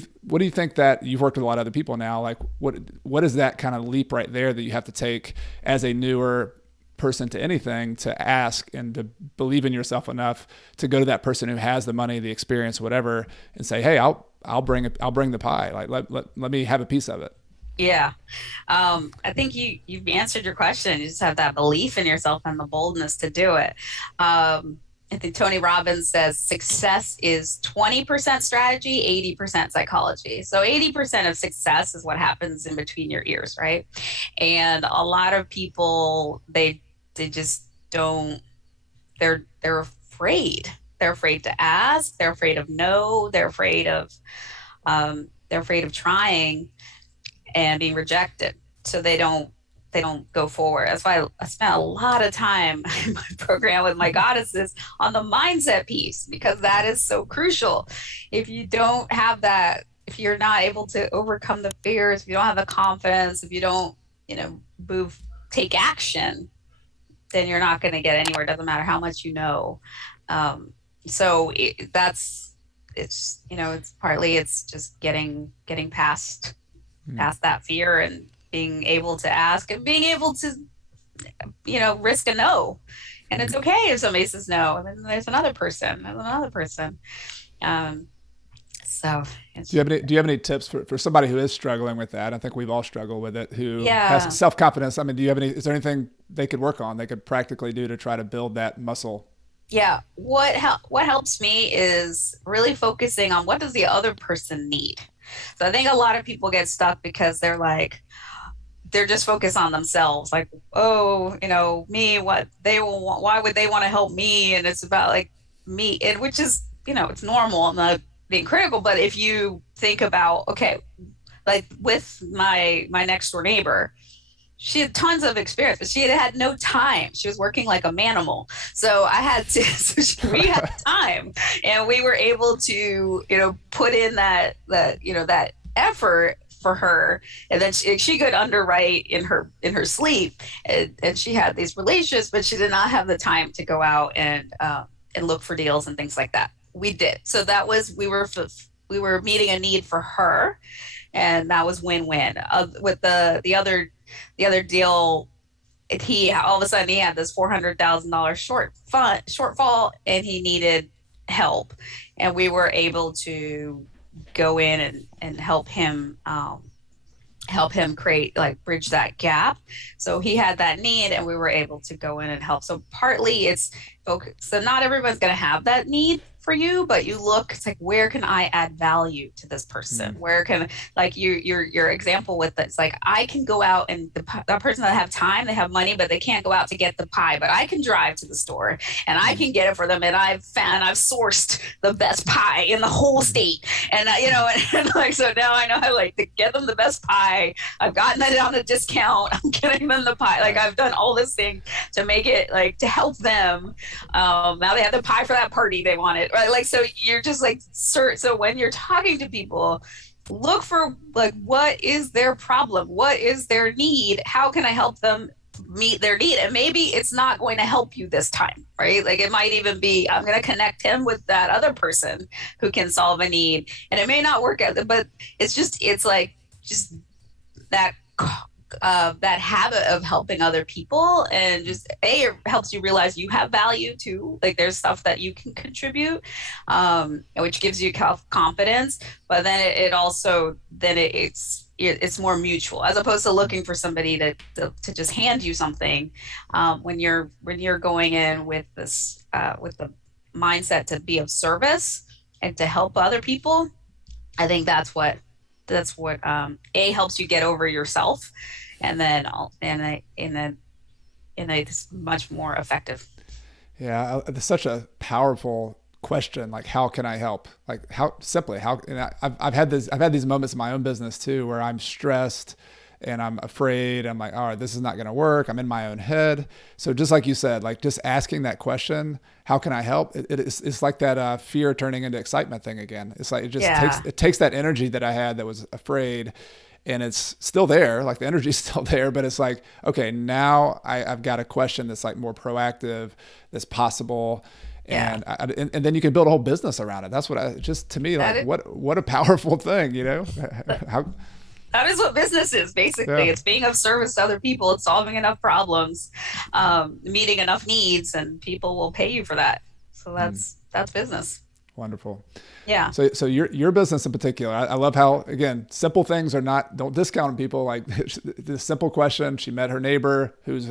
think that you've worked with a lot of other people now? Like, what is that kind of leap right there that you have to take as a newer person to anything, to ask and to believe in yourself enough to go to that person who has the money, the experience, whatever, and say, "Hey, I'll bring the pie. Like let me have a piece of it." Yeah. I think you've answered your question. You just have that belief in yourself and the boldness to do it. I think Tony Robbins says success is 20% strategy, 80% psychology. So 80% of success is what happens in between your ears, right? And a lot of people, they just don't, they're afraid. They're afraid to ask. They're afraid of no. They're afraid of trying and being rejected. So they don't go forward. That's why I spent a lot of time in my program with my goddesses on the mindset piece, because that is so crucial. If you don't have that, if you're not able to overcome the fears, if you don't have the confidence, if you don't, take action, then you're not going to get anywhere. It doesn't matter how much you know. So it's partly it's just getting past that fear and being able to ask and being able to, risk a no. And it's okay if somebody says no, and then there's another person. So do you have any tips for somebody who is struggling with that? I think we've all struggled with it, who has self-confidence. I mean, is there anything they could work on, they could practically do to try to build that muscle? Yeah. What helps me is really focusing on what does the other person need. So I think a lot of people get stuck because they're just focused on themselves. Like, oh, me, what they will want, why would they want to help me? And it's about like me, which is, it's normal. I'm not being critical, but if you think about, okay, like with my next door neighbor, she had tons of experience, but she had no time. She was working like a manimal. So I had to, we had time, and we were able to, put in that effort for her. And then she could underwrite in her sleep, and she had these relationships, but she did not have the time to go out and look for deals and things like that. We did. So that was, we were meeting a need for her, and that was win-win. With the other deal, he all of a sudden he had this $400,000 shortfall, and he needed help, and we were able to go in and help him create, like, bridge that gap. So he had that need and we were able to go in and help. So partly it's focus. So not everyone's going to have that need for you, but you look, it's like, where can I add value to this person? Where can, like, your example with this, like, I can go out and that person that have time, they have money, but they can't go out to get the pie, but I can drive to the store and I can get it for them. And I've sourced the best pie in the whole state. And and like, so now I know how, like, to get them the best pie. I've gotten it on a discount. I'm getting them the pie. Like, I've done all this thing to make it, like, to help them. Now they have the pie for that party they wanted, right? Like, so you're just like, so when you're talking to people, look for, like, what is their problem? What is their need? How can I help them meet their need? And maybe it's not going to help you this time, right? Like, it might even be, I'm going to connect him with that other person who can solve a need. And it may not work out, but it's like, just that that habit of helping other people, and just it helps you realize you have value too. Like, there's stuff that you can contribute, which gives you confidence. But then it also it's more mutual, as opposed to looking for somebody to just hand you something. When you're going in with this with the mindset to be of service and to help other people, I think that's what helps you get over yourself, and then it's much more effective. Yeah, it's such a powerful question. Like, how can I help? Like, how simply, how, and I've had these moments in my own business too, where I'm stressed and I'm afraid. I'm like, all right, this is not going to work. I'm in my own head. So just like you said, like, just asking that question, how can I help? It's like that fear turning into excitement thing again. It's like, it takes that energy that I had that was afraid, and it's still there. Like, the energy is still there, but it's like, okay, now I've got a question that's like more proactive, that's possible. And then you can build a whole business around it. That's to me, like, what a powerful thing, how. That is what business is, basically. It's being of service to other people. It's solving enough problems, meeting enough needs, and people will pay you for that. So that's business. Wonderful. Yeah. So your business in particular, I love how, again, simple things don't discount people. Like, this simple question, she met her neighbor has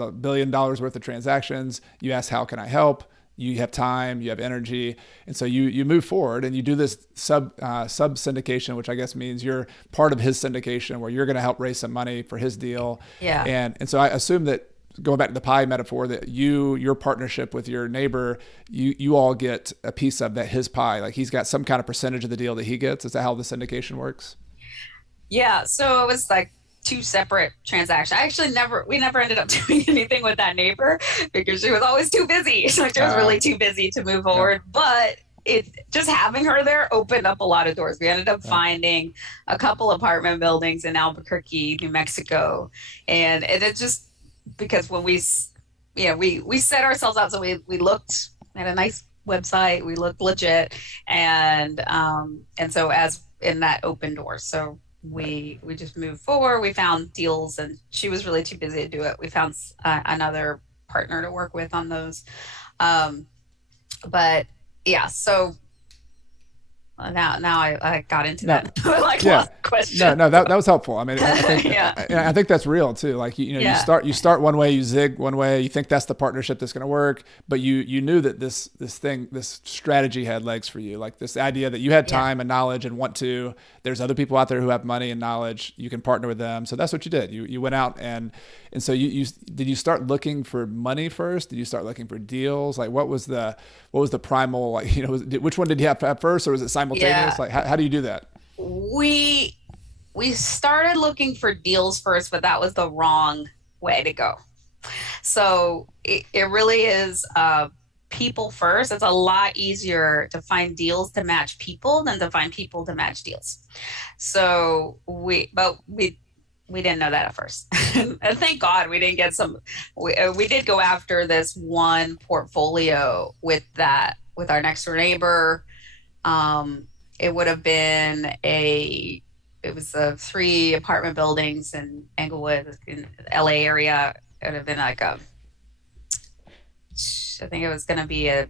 $1 billion worth of transactions. You ask, how can I help? You have time, you have energy. And so you move forward and you do this sub syndication, which I guess means you're part of his syndication, where you're going to help raise some money for his deal. Yeah. And so I assume that, going back to the pie metaphor, that your partnership with your neighbor, you all get a piece of that, his pie. Like, he's got some kind of percentage of the deal that he gets. Is that how the syndication works? Yeah. So it was like 2 separate transactions. We never ended up doing anything with that neighbor because she was always too busy. She was really too busy to move forward. But just having her there opened up a lot of doors. We ended up finding a couple apartment buildings in Albuquerque, New Mexico, and it just, because when we set ourselves out, so we looked at a nice website, we looked legit, and so as in that open door, so we just moved forward. We found deals, and she was really too busy to do it. We found another partner to work with on those, but yeah. So now I got into that last question. No, that was helpful. I mean, I think that's real too. Like, you start one way, you zig one way, you think that's the partnership that's going to work, but you knew that this strategy had legs for you. Like, this idea that you had time and knowledge and there's other people out there who have money and knowledge, you can partner with them. So that's what you did. You went out and so did you start looking for money first? Did you start looking for deals? Like, what was the primal, like, which one did you have at first, or was it simultaneous? Like, how do you do that? We started looking for deals first, but that was the wrong way to go. So it really is people first. It's a lot easier to find deals to match people than to find people to match deals. So we didn't know that at first. And thank God we didn't get we did go after this one portfolio with our next door neighbor. It would have been it was 3 apartment buildings in Englewood, in the LA area. It would have been like I think it was going to be a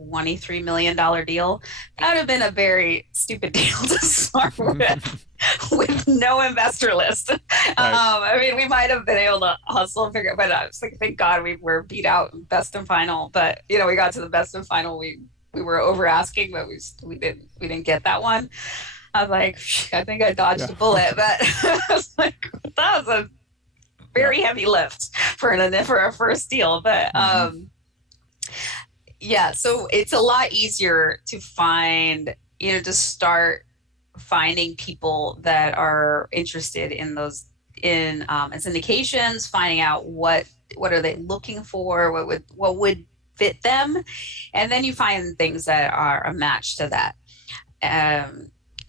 $23 million deal. That would have been a very stupid deal to start with no investor list. I mean, we might have been able to hustle and figure it, but I was like, thank God we were beat out in best and final. But we got to the best and final. We were over asking, but we didn't get that one. I was like, I think I dodged a bullet, but I was like, that was a very heavy lift for a first deal. But so it's a lot easier to find, to start finding people that are interested in those in syndications, finding out what are they looking for, what would fit them, and then you find things that are a match to that.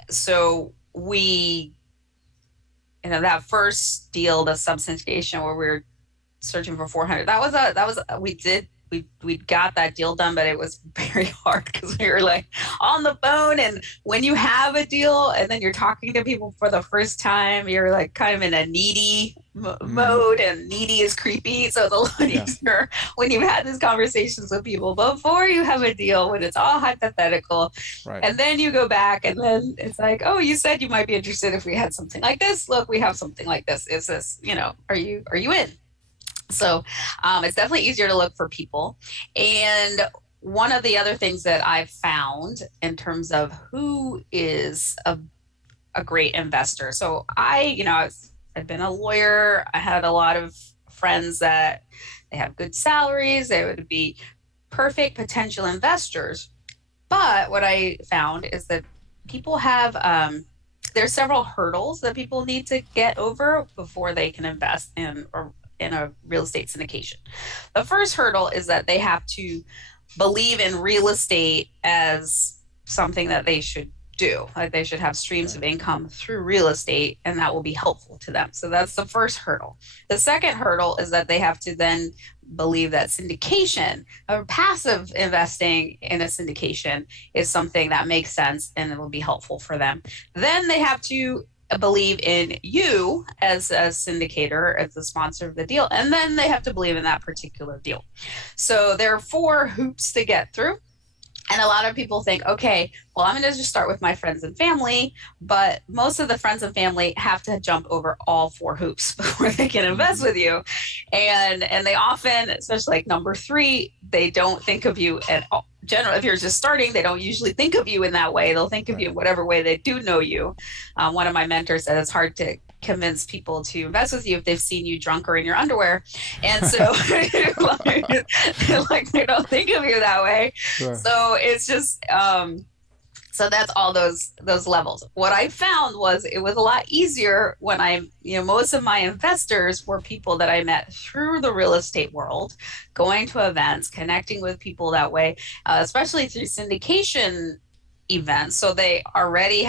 So we, that first deal, the sub-syndication where we were searching for 400, we got that deal done, but it was very hard because we were like on the phone. And when you have a deal and then you're talking to people for the first time, you're like kind of in a needy mode, and needy is creepy. So it's a lot easier when you've had these conversations with people before you have a deal, when it's all hypothetical. Right. And then you go back and then it's like, oh, you said you might be interested if we had something like this. Look, we have something like this. Is this, are you in? So it's definitely easier to look for people. And one of the other things that I've found in terms of who is a great investor. So I've been a lawyer. I had a lot of friends that they have good salaries. They would be perfect potential investors. But what I found is that people have, there's several hurdles that people need to get over before they can invest in a real estate syndication. The first hurdle is that they have to believe in real estate as something that they should do. Like they should have streams of income through real estate, and that will be helpful to them. So that's the first hurdle. The second hurdle is that they have to then believe that syndication or passive investing in a syndication is something that makes sense and it will be helpful for them. Then they have to believe in you as a syndicator, as the sponsor of the deal, and then they have to believe in that particular deal. So there are 4 hoops to get through. And a lot of people think, okay, well, I'm going to just start with my friends and family, but most of the friends and family have to jump over all 4 hoops before they can invest with you. And they often, especially like number 3, they don't think of you at all. Generally, if you're just starting, they don't usually think of you in that way. They'll think of you in whatever way they do know you. One of my mentors said it's hard to convince people to invest with you if they've seen you drunk or in your underwear. And so like they don't think of you that way. Sure. So it's just so that's all those levels. What I found was it was a lot easier when most of my investors were people that I met through the real estate world, going to events, connecting with people that way, especially through syndication events. So they already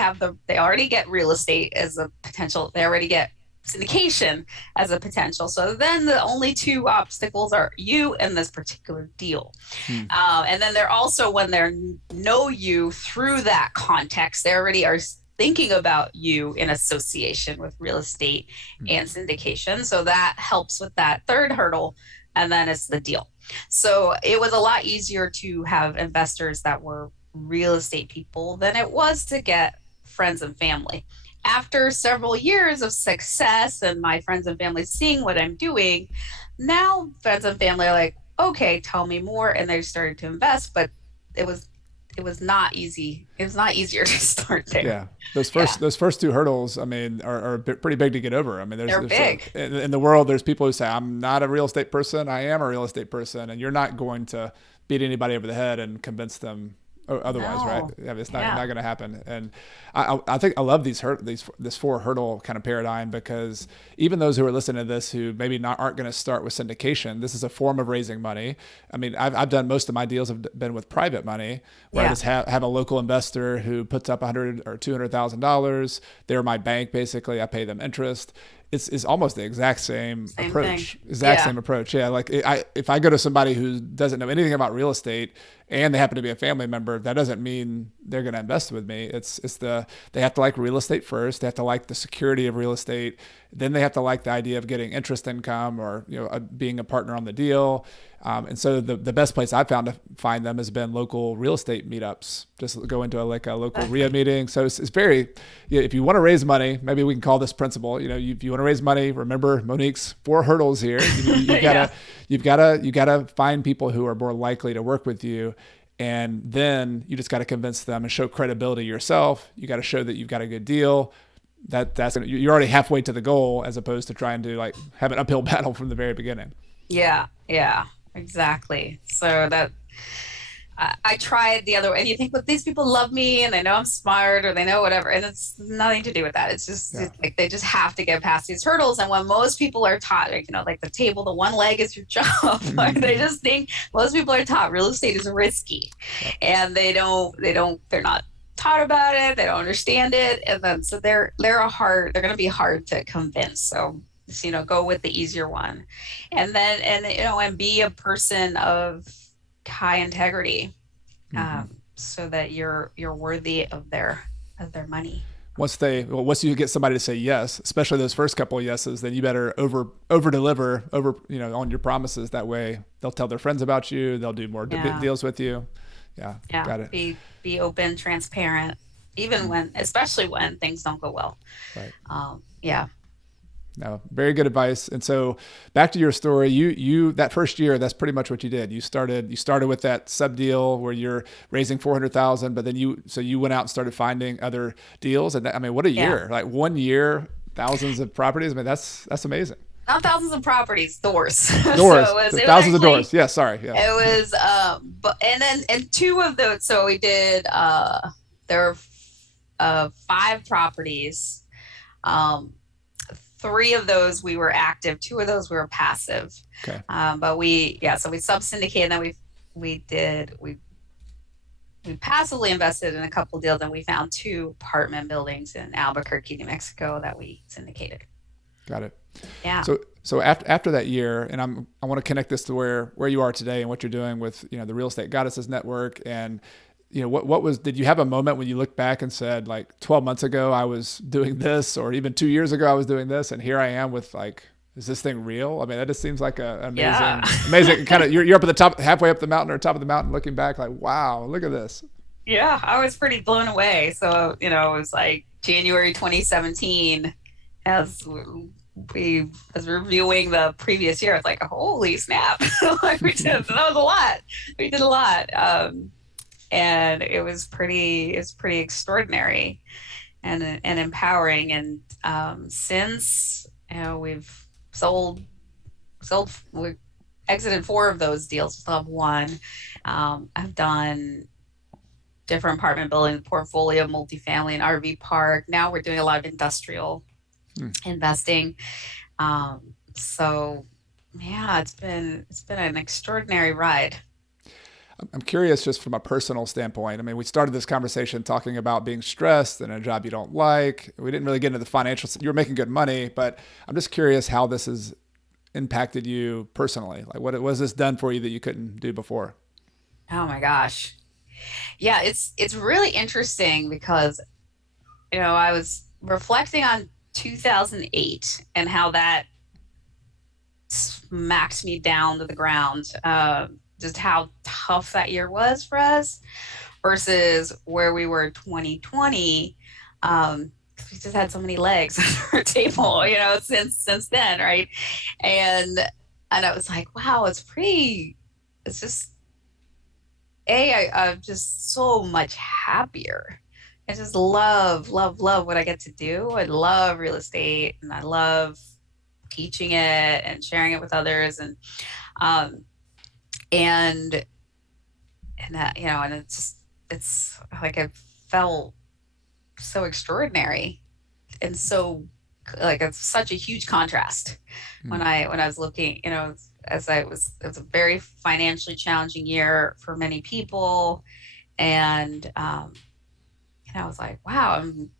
get real estate as a potential. They already get syndication as a potential. So then the only 2 obstacles are you and this particular deal. And then they're also, when they know you through that context, they already are thinking about you in association with real estate and syndication. So that helps with that third hurdle. And then it's the deal. So it was a lot easier to have investors that were real estate people than it was to get friends and family. After several years of success and my friends and family seeing what I'm doing, now friends and family are like, okay, tell me more. And they started to invest, but it was not easy. It was not easier to start there. Yeah. Those first 2 hurdles, I mean, are pretty big to get over. I mean, they're big. In the world, there's people who say, I'm not a real estate person. I am a real estate person. And you're not going to beat anybody over the head and convince them otherwise, right? Yeah, it's not going to happen. And I think I love this 4 hurdle kind of paradigm, because even those who are listening to this who maybe aren't going to start with syndication, this is a form of raising money. I mean, I've done, most of my deals have been with private money, where I just have a local investor who puts up $100,000 or $200,000. They're my bank, basically. I pay them interest. It's almost the exact same approach. Same approach. Yeah. Like if I go to somebody who doesn't know anything about real estate and they happen to be a family member, that doesn't mean they're going to invest with me. They have to like real estate first. They have to like the security of real estate. Then they have to like the idea of getting interest income or being a partner on the deal. And so the best place I've found to find them has been local real estate meetups. Just go into a local REIA meeting. So it's very, if you want to raise money, maybe we can call this principle, if you want to raise money, remember Monique's 4 hurdles here. You've got to find people who are more likely to work with you. And then you just got to convince them and show credibility yourself. You got to show that you've got a good deal. You're already halfway to the goal, as opposed to trying to have an uphill battle from the very beginning. Yeah, exactly. So that I tried the other way, and you think, but these people love me and they know I'm smart or they know whatever, and it's nothing to do with that. It's just like they just have to get past these hurdles. And when most people are taught, like the table, the one leg is your job, they just think most people are taught real estate is risky, and they're not taught about it, they don't understand it, and then so they're going to be hard to convince. So go with the easier one, and be a person of high integrity, so that you're worthy of their money. Once you get somebody to say yes, especially those first couple of yeses, then you better over deliver on your promises. That way they'll tell their friends about you, they'll do more deals with you. Got it. Be open, transparent, even especially when things don't go well. Right. No, very good advice. And so back to your story, you that first year, that's pretty much what you did. You started with that sub deal where you're raising 400,000, but then you went out and started finding other deals. And what a year, like 1 year, thousands of properties. That's amazing. Not thousands of properties, doors. Doors, thousands of doors. Yeah, sorry. Yeah. It was, and 2 of those. So we did. There were 5 properties. 3 of those we were active. 2 of those we were passive. Okay. But we sub-syndicated, and then we passively invested in a couple deals, and we found 2 apartment buildings in Albuquerque, New Mexico that we syndicated. Got it. Yeah. So after that year, and I want to connect this to where you are today and what you're doing with the Real Estate Goddesses Network, and did you have a moment when you look back and said, like, 12 months ago I was doing this, or even 2 years ago I was doing this, and here I am with, like, is this thing real? That just seems like an amazing kind of, you're up at the top, halfway up the mountain or top of the mountain, looking back like, wow, look at this. Yeah, I was pretty blown away. So, it was like January 2017, as we was reviewing the previous year. It's like, holy snap. That was a lot. We did a lot. And it was pretty extraordinary and empowering. And since we've we exited 4 of those deals, still have 1. I've done different apartment building portfolio, multifamily, and RV park. Now we're doing a lot of industrial investing. So yeah, it's been an extraordinary ride. I'm curious, just from a personal standpoint. We started this conversation talking about being stressed and a job you don't like. We didn't really get into the financial. You were making good money, but I'm just curious how this has impacted you personally. Like, what has this done for you that you couldn't do before? Oh my gosh. Yeah, it's really interesting because, I was reflecting on 2008 and how that smacked me down to the ground. Just how tough that year was for us versus where we were 2020. We just had so many legs on our table, since then, right? And I was like, wow, it's just, I'm just so much happier. I just love what I get to do. I love real estate, and I love teaching it and sharing it with others. And that, and it's like, I felt so extraordinary, and so, like, it's such a huge contrast when I was looking, it was a very financially challenging year for many people. And, I was like, wow, I'm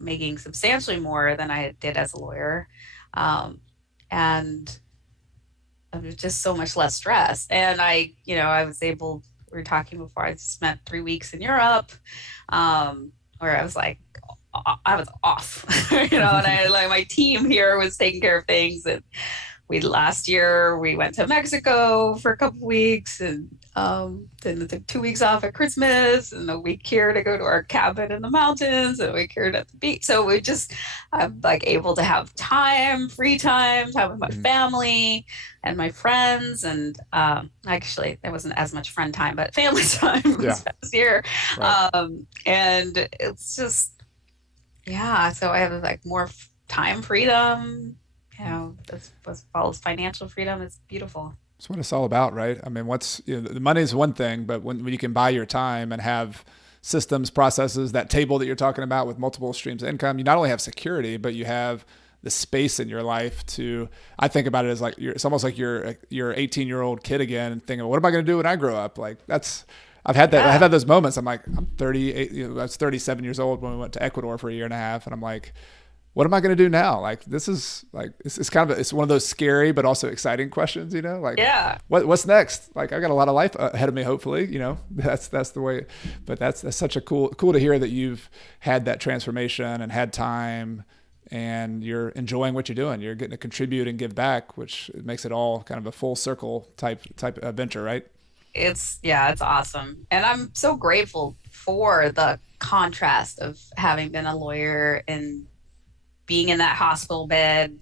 making substantially more than I did as a lawyer. And it was just so much less stress. And I was able, we were talking before, I spent 3 weeks in Europe, where I was like, I was off, and I, like, my team here was taking care of things, and last year we went to Mexico for a couple weeks, and then took 2 weeks off at Christmas, and a week here to go to our cabin in the mountains, and a week here at the beach. So I'm like able to have free time with my family and my friends. And actually, there wasn't as much friend time, but family time this past year. Right. And it's just, so I have like more time freedom, as well as financial freedom. It's beautiful. That's what it's all about, right? I mean, the money is one thing, but when you can buy your time and have systems, processes, that table that you're talking about with multiple streams of income, you not only have security, but you have the space in your life I think about it as like, it's almost like you're 18-year-old kid again and thinking, what am I going to do when I grow up? Like I've had those moments. I'm like, I'm 38, I was 37 years old when we went to Ecuador for a year and a half. And I'm like, what am I going to do now? Like, this is like, it's kind of, it's one of those scary, but also exciting questions, like, what's next? Like, I got a lot of life ahead of me, hopefully, that's the way, but that's such a cool to hear that you've had that transformation and had time and you're enjoying what you're doing. You're getting to contribute and give back, which makes it all kind of a full circle type venture, right? It's awesome. And I'm so grateful for the contrast of having been a lawyer and being in that hospital bed,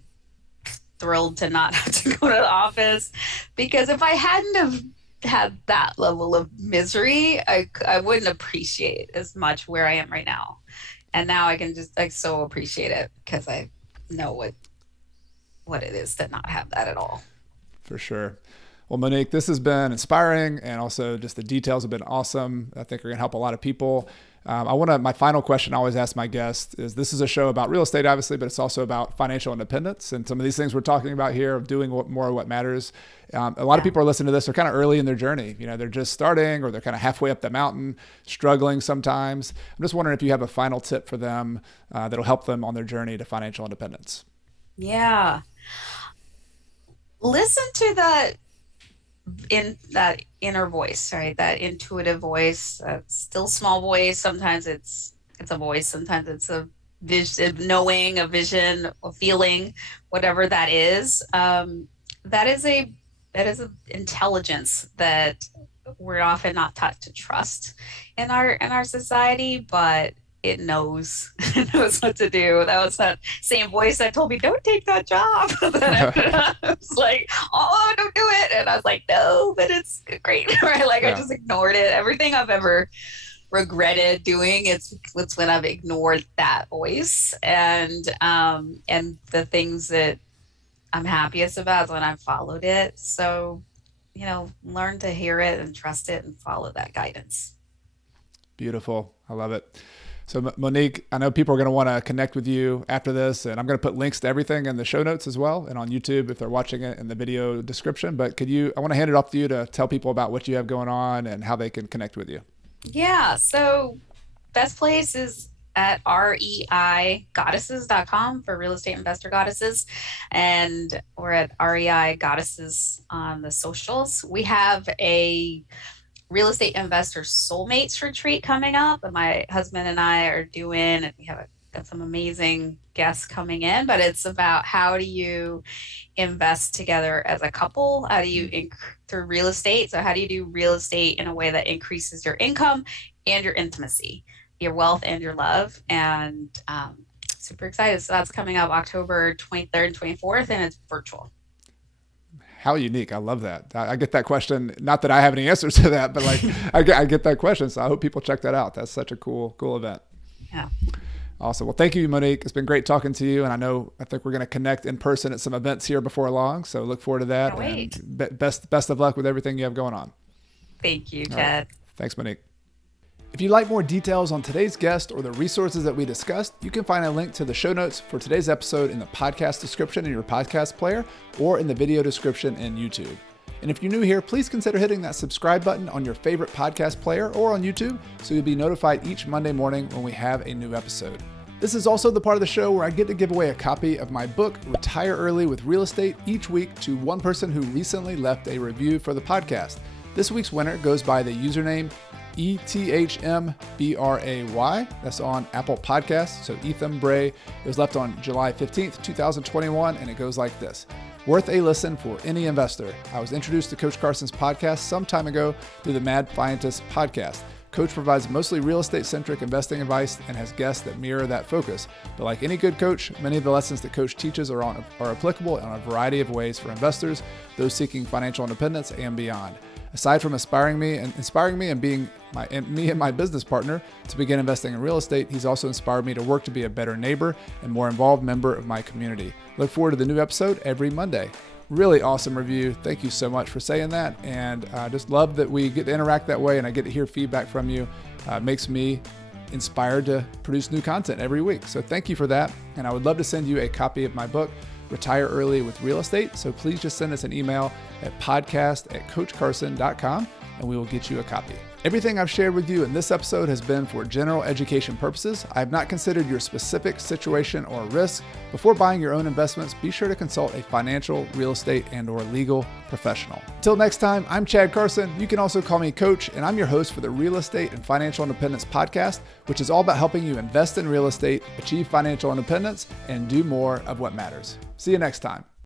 thrilled to not have to go to the office, because if I hadn't have had that level of misery, I wouldn't appreciate as much where I am right now. And now I can just so appreciate it because I know what it is to not have that at all. For sure. Well, Monick, this has been inspiring, and also just the details have been awesome. I think are going to help a lot of people. My final question I always ask my guests is, this is a show about real estate, obviously, but it's also about financial independence. And some of these things we're talking about here of doing more of what matters. A lot of people are listening to this. They're kind of early in their journey. They're just starting, or they're kind of halfway up the mountain, struggling sometimes. I'm just wondering if you have a final tip for them that'll help them on their journey to financial independence. Yeah. Listen to that inner voice, right? That intuitive voice, that still small voice. Sometimes it's a voice, sometimes it's a vision, knowing, a vision, a feeling, whatever that is. That is an intelligence that we're often not taught to trust in our society, but it knows what to do. That was that same voice that told me, don't take that job. I was like, oh, don't do it. And I was like, no, but it's great. Right? Like, I just ignored it. Everything I've ever regretted doing, it's when I've ignored that voice. And the things that I'm happiest about is when I've followed it. So, learn to hear it and trust it and follow that guidance. Beautiful. I love it. So Monick, I know people are going to want to connect with you after this, and I'm going to put links to everything in the show notes as well, and on YouTube if they're watching it in the video description. But I want to hand it off to you to tell people about what you have going on and how they can connect with you. Yeah. So best place is at reigoddesses.com for real estate investor goddesses. And we're at REI Goddesses on the socials. We have a real estate investor soulmates retreat coming up, and my husband and I are doing, and we have got some amazing guests coming in, but it's about how do you invest together as a couple? How do you through real estate? So how do you do real estate in a way that increases your income and your intimacy, your wealth and your love? And super excited. So that's coming up October 23rd and 24th, and it's virtual. How unique. I love that. I get that question. Not that I have any answers to that, but like I get that question. So I hope people check that out. That's such a cool event. Yeah. Awesome. Well, thank you, Monick. It's been great talking to you. And I think we're going to connect in person at some events here before long. So look forward to that. Can't wait. And best of luck with everything you have going on. Thank you, Chad. Right. Thanks, Monick. If you'd like more details on today's guest or the resources that we discussed, you can find a link to the show notes for today's episode in the podcast description in your podcast player or in the video description in YouTube. And if you're new here, please consider hitting that subscribe button on your favorite podcast player or on YouTube so you'll be notified each Monday morning when we have a new episode. This is also the part of the show where I get to give away a copy of my book, Retire Early with Real Estate, each week to one person who recently left a review for the podcast. This week's winner goes by the username ETHMBRAY. That's on Apple Podcasts. So Ethan Bray. It was left on July 15th, 2021, and it goes like this. Worth a listen for any investor. I was introduced to Coach Carson's podcast some time ago through the Mad Scientist podcast. Coach provides mostly real estate-centric investing advice and has guests that mirror that focus. But like any good coach, many of the lessons that Coach teaches are applicable in a variety of ways for investors, those seeking financial independence, and beyond. Aside from inspiring me and being me and my business partner to begin investing in real estate, he's also inspired me to work to be a better neighbor and more involved member of my community. Look forward to the new episode every Monday. Really awesome review. Thank you so much for saying that. And I just love that we get to interact that way and I get to hear feedback from you. It makes me inspired to produce new content every week. So thank you for that. And I would love to send you a copy of my book, Retire Early with Real Estate. So please just send us an email at podcast@coachcarson.com and we will get you a copy. Everything I've shared with you in this episode has been for general education purposes. I have not considered your specific situation or risk. Before buying your own investments, be sure to consult a financial, real estate, and/or legal professional. Till next time, I'm Chad Carson. You can also call me Coach, and I'm your host for the Real Estate and Financial Independence podcast, which is all about helping you invest in real estate, achieve financial independence, and do more of what matters. See you next time.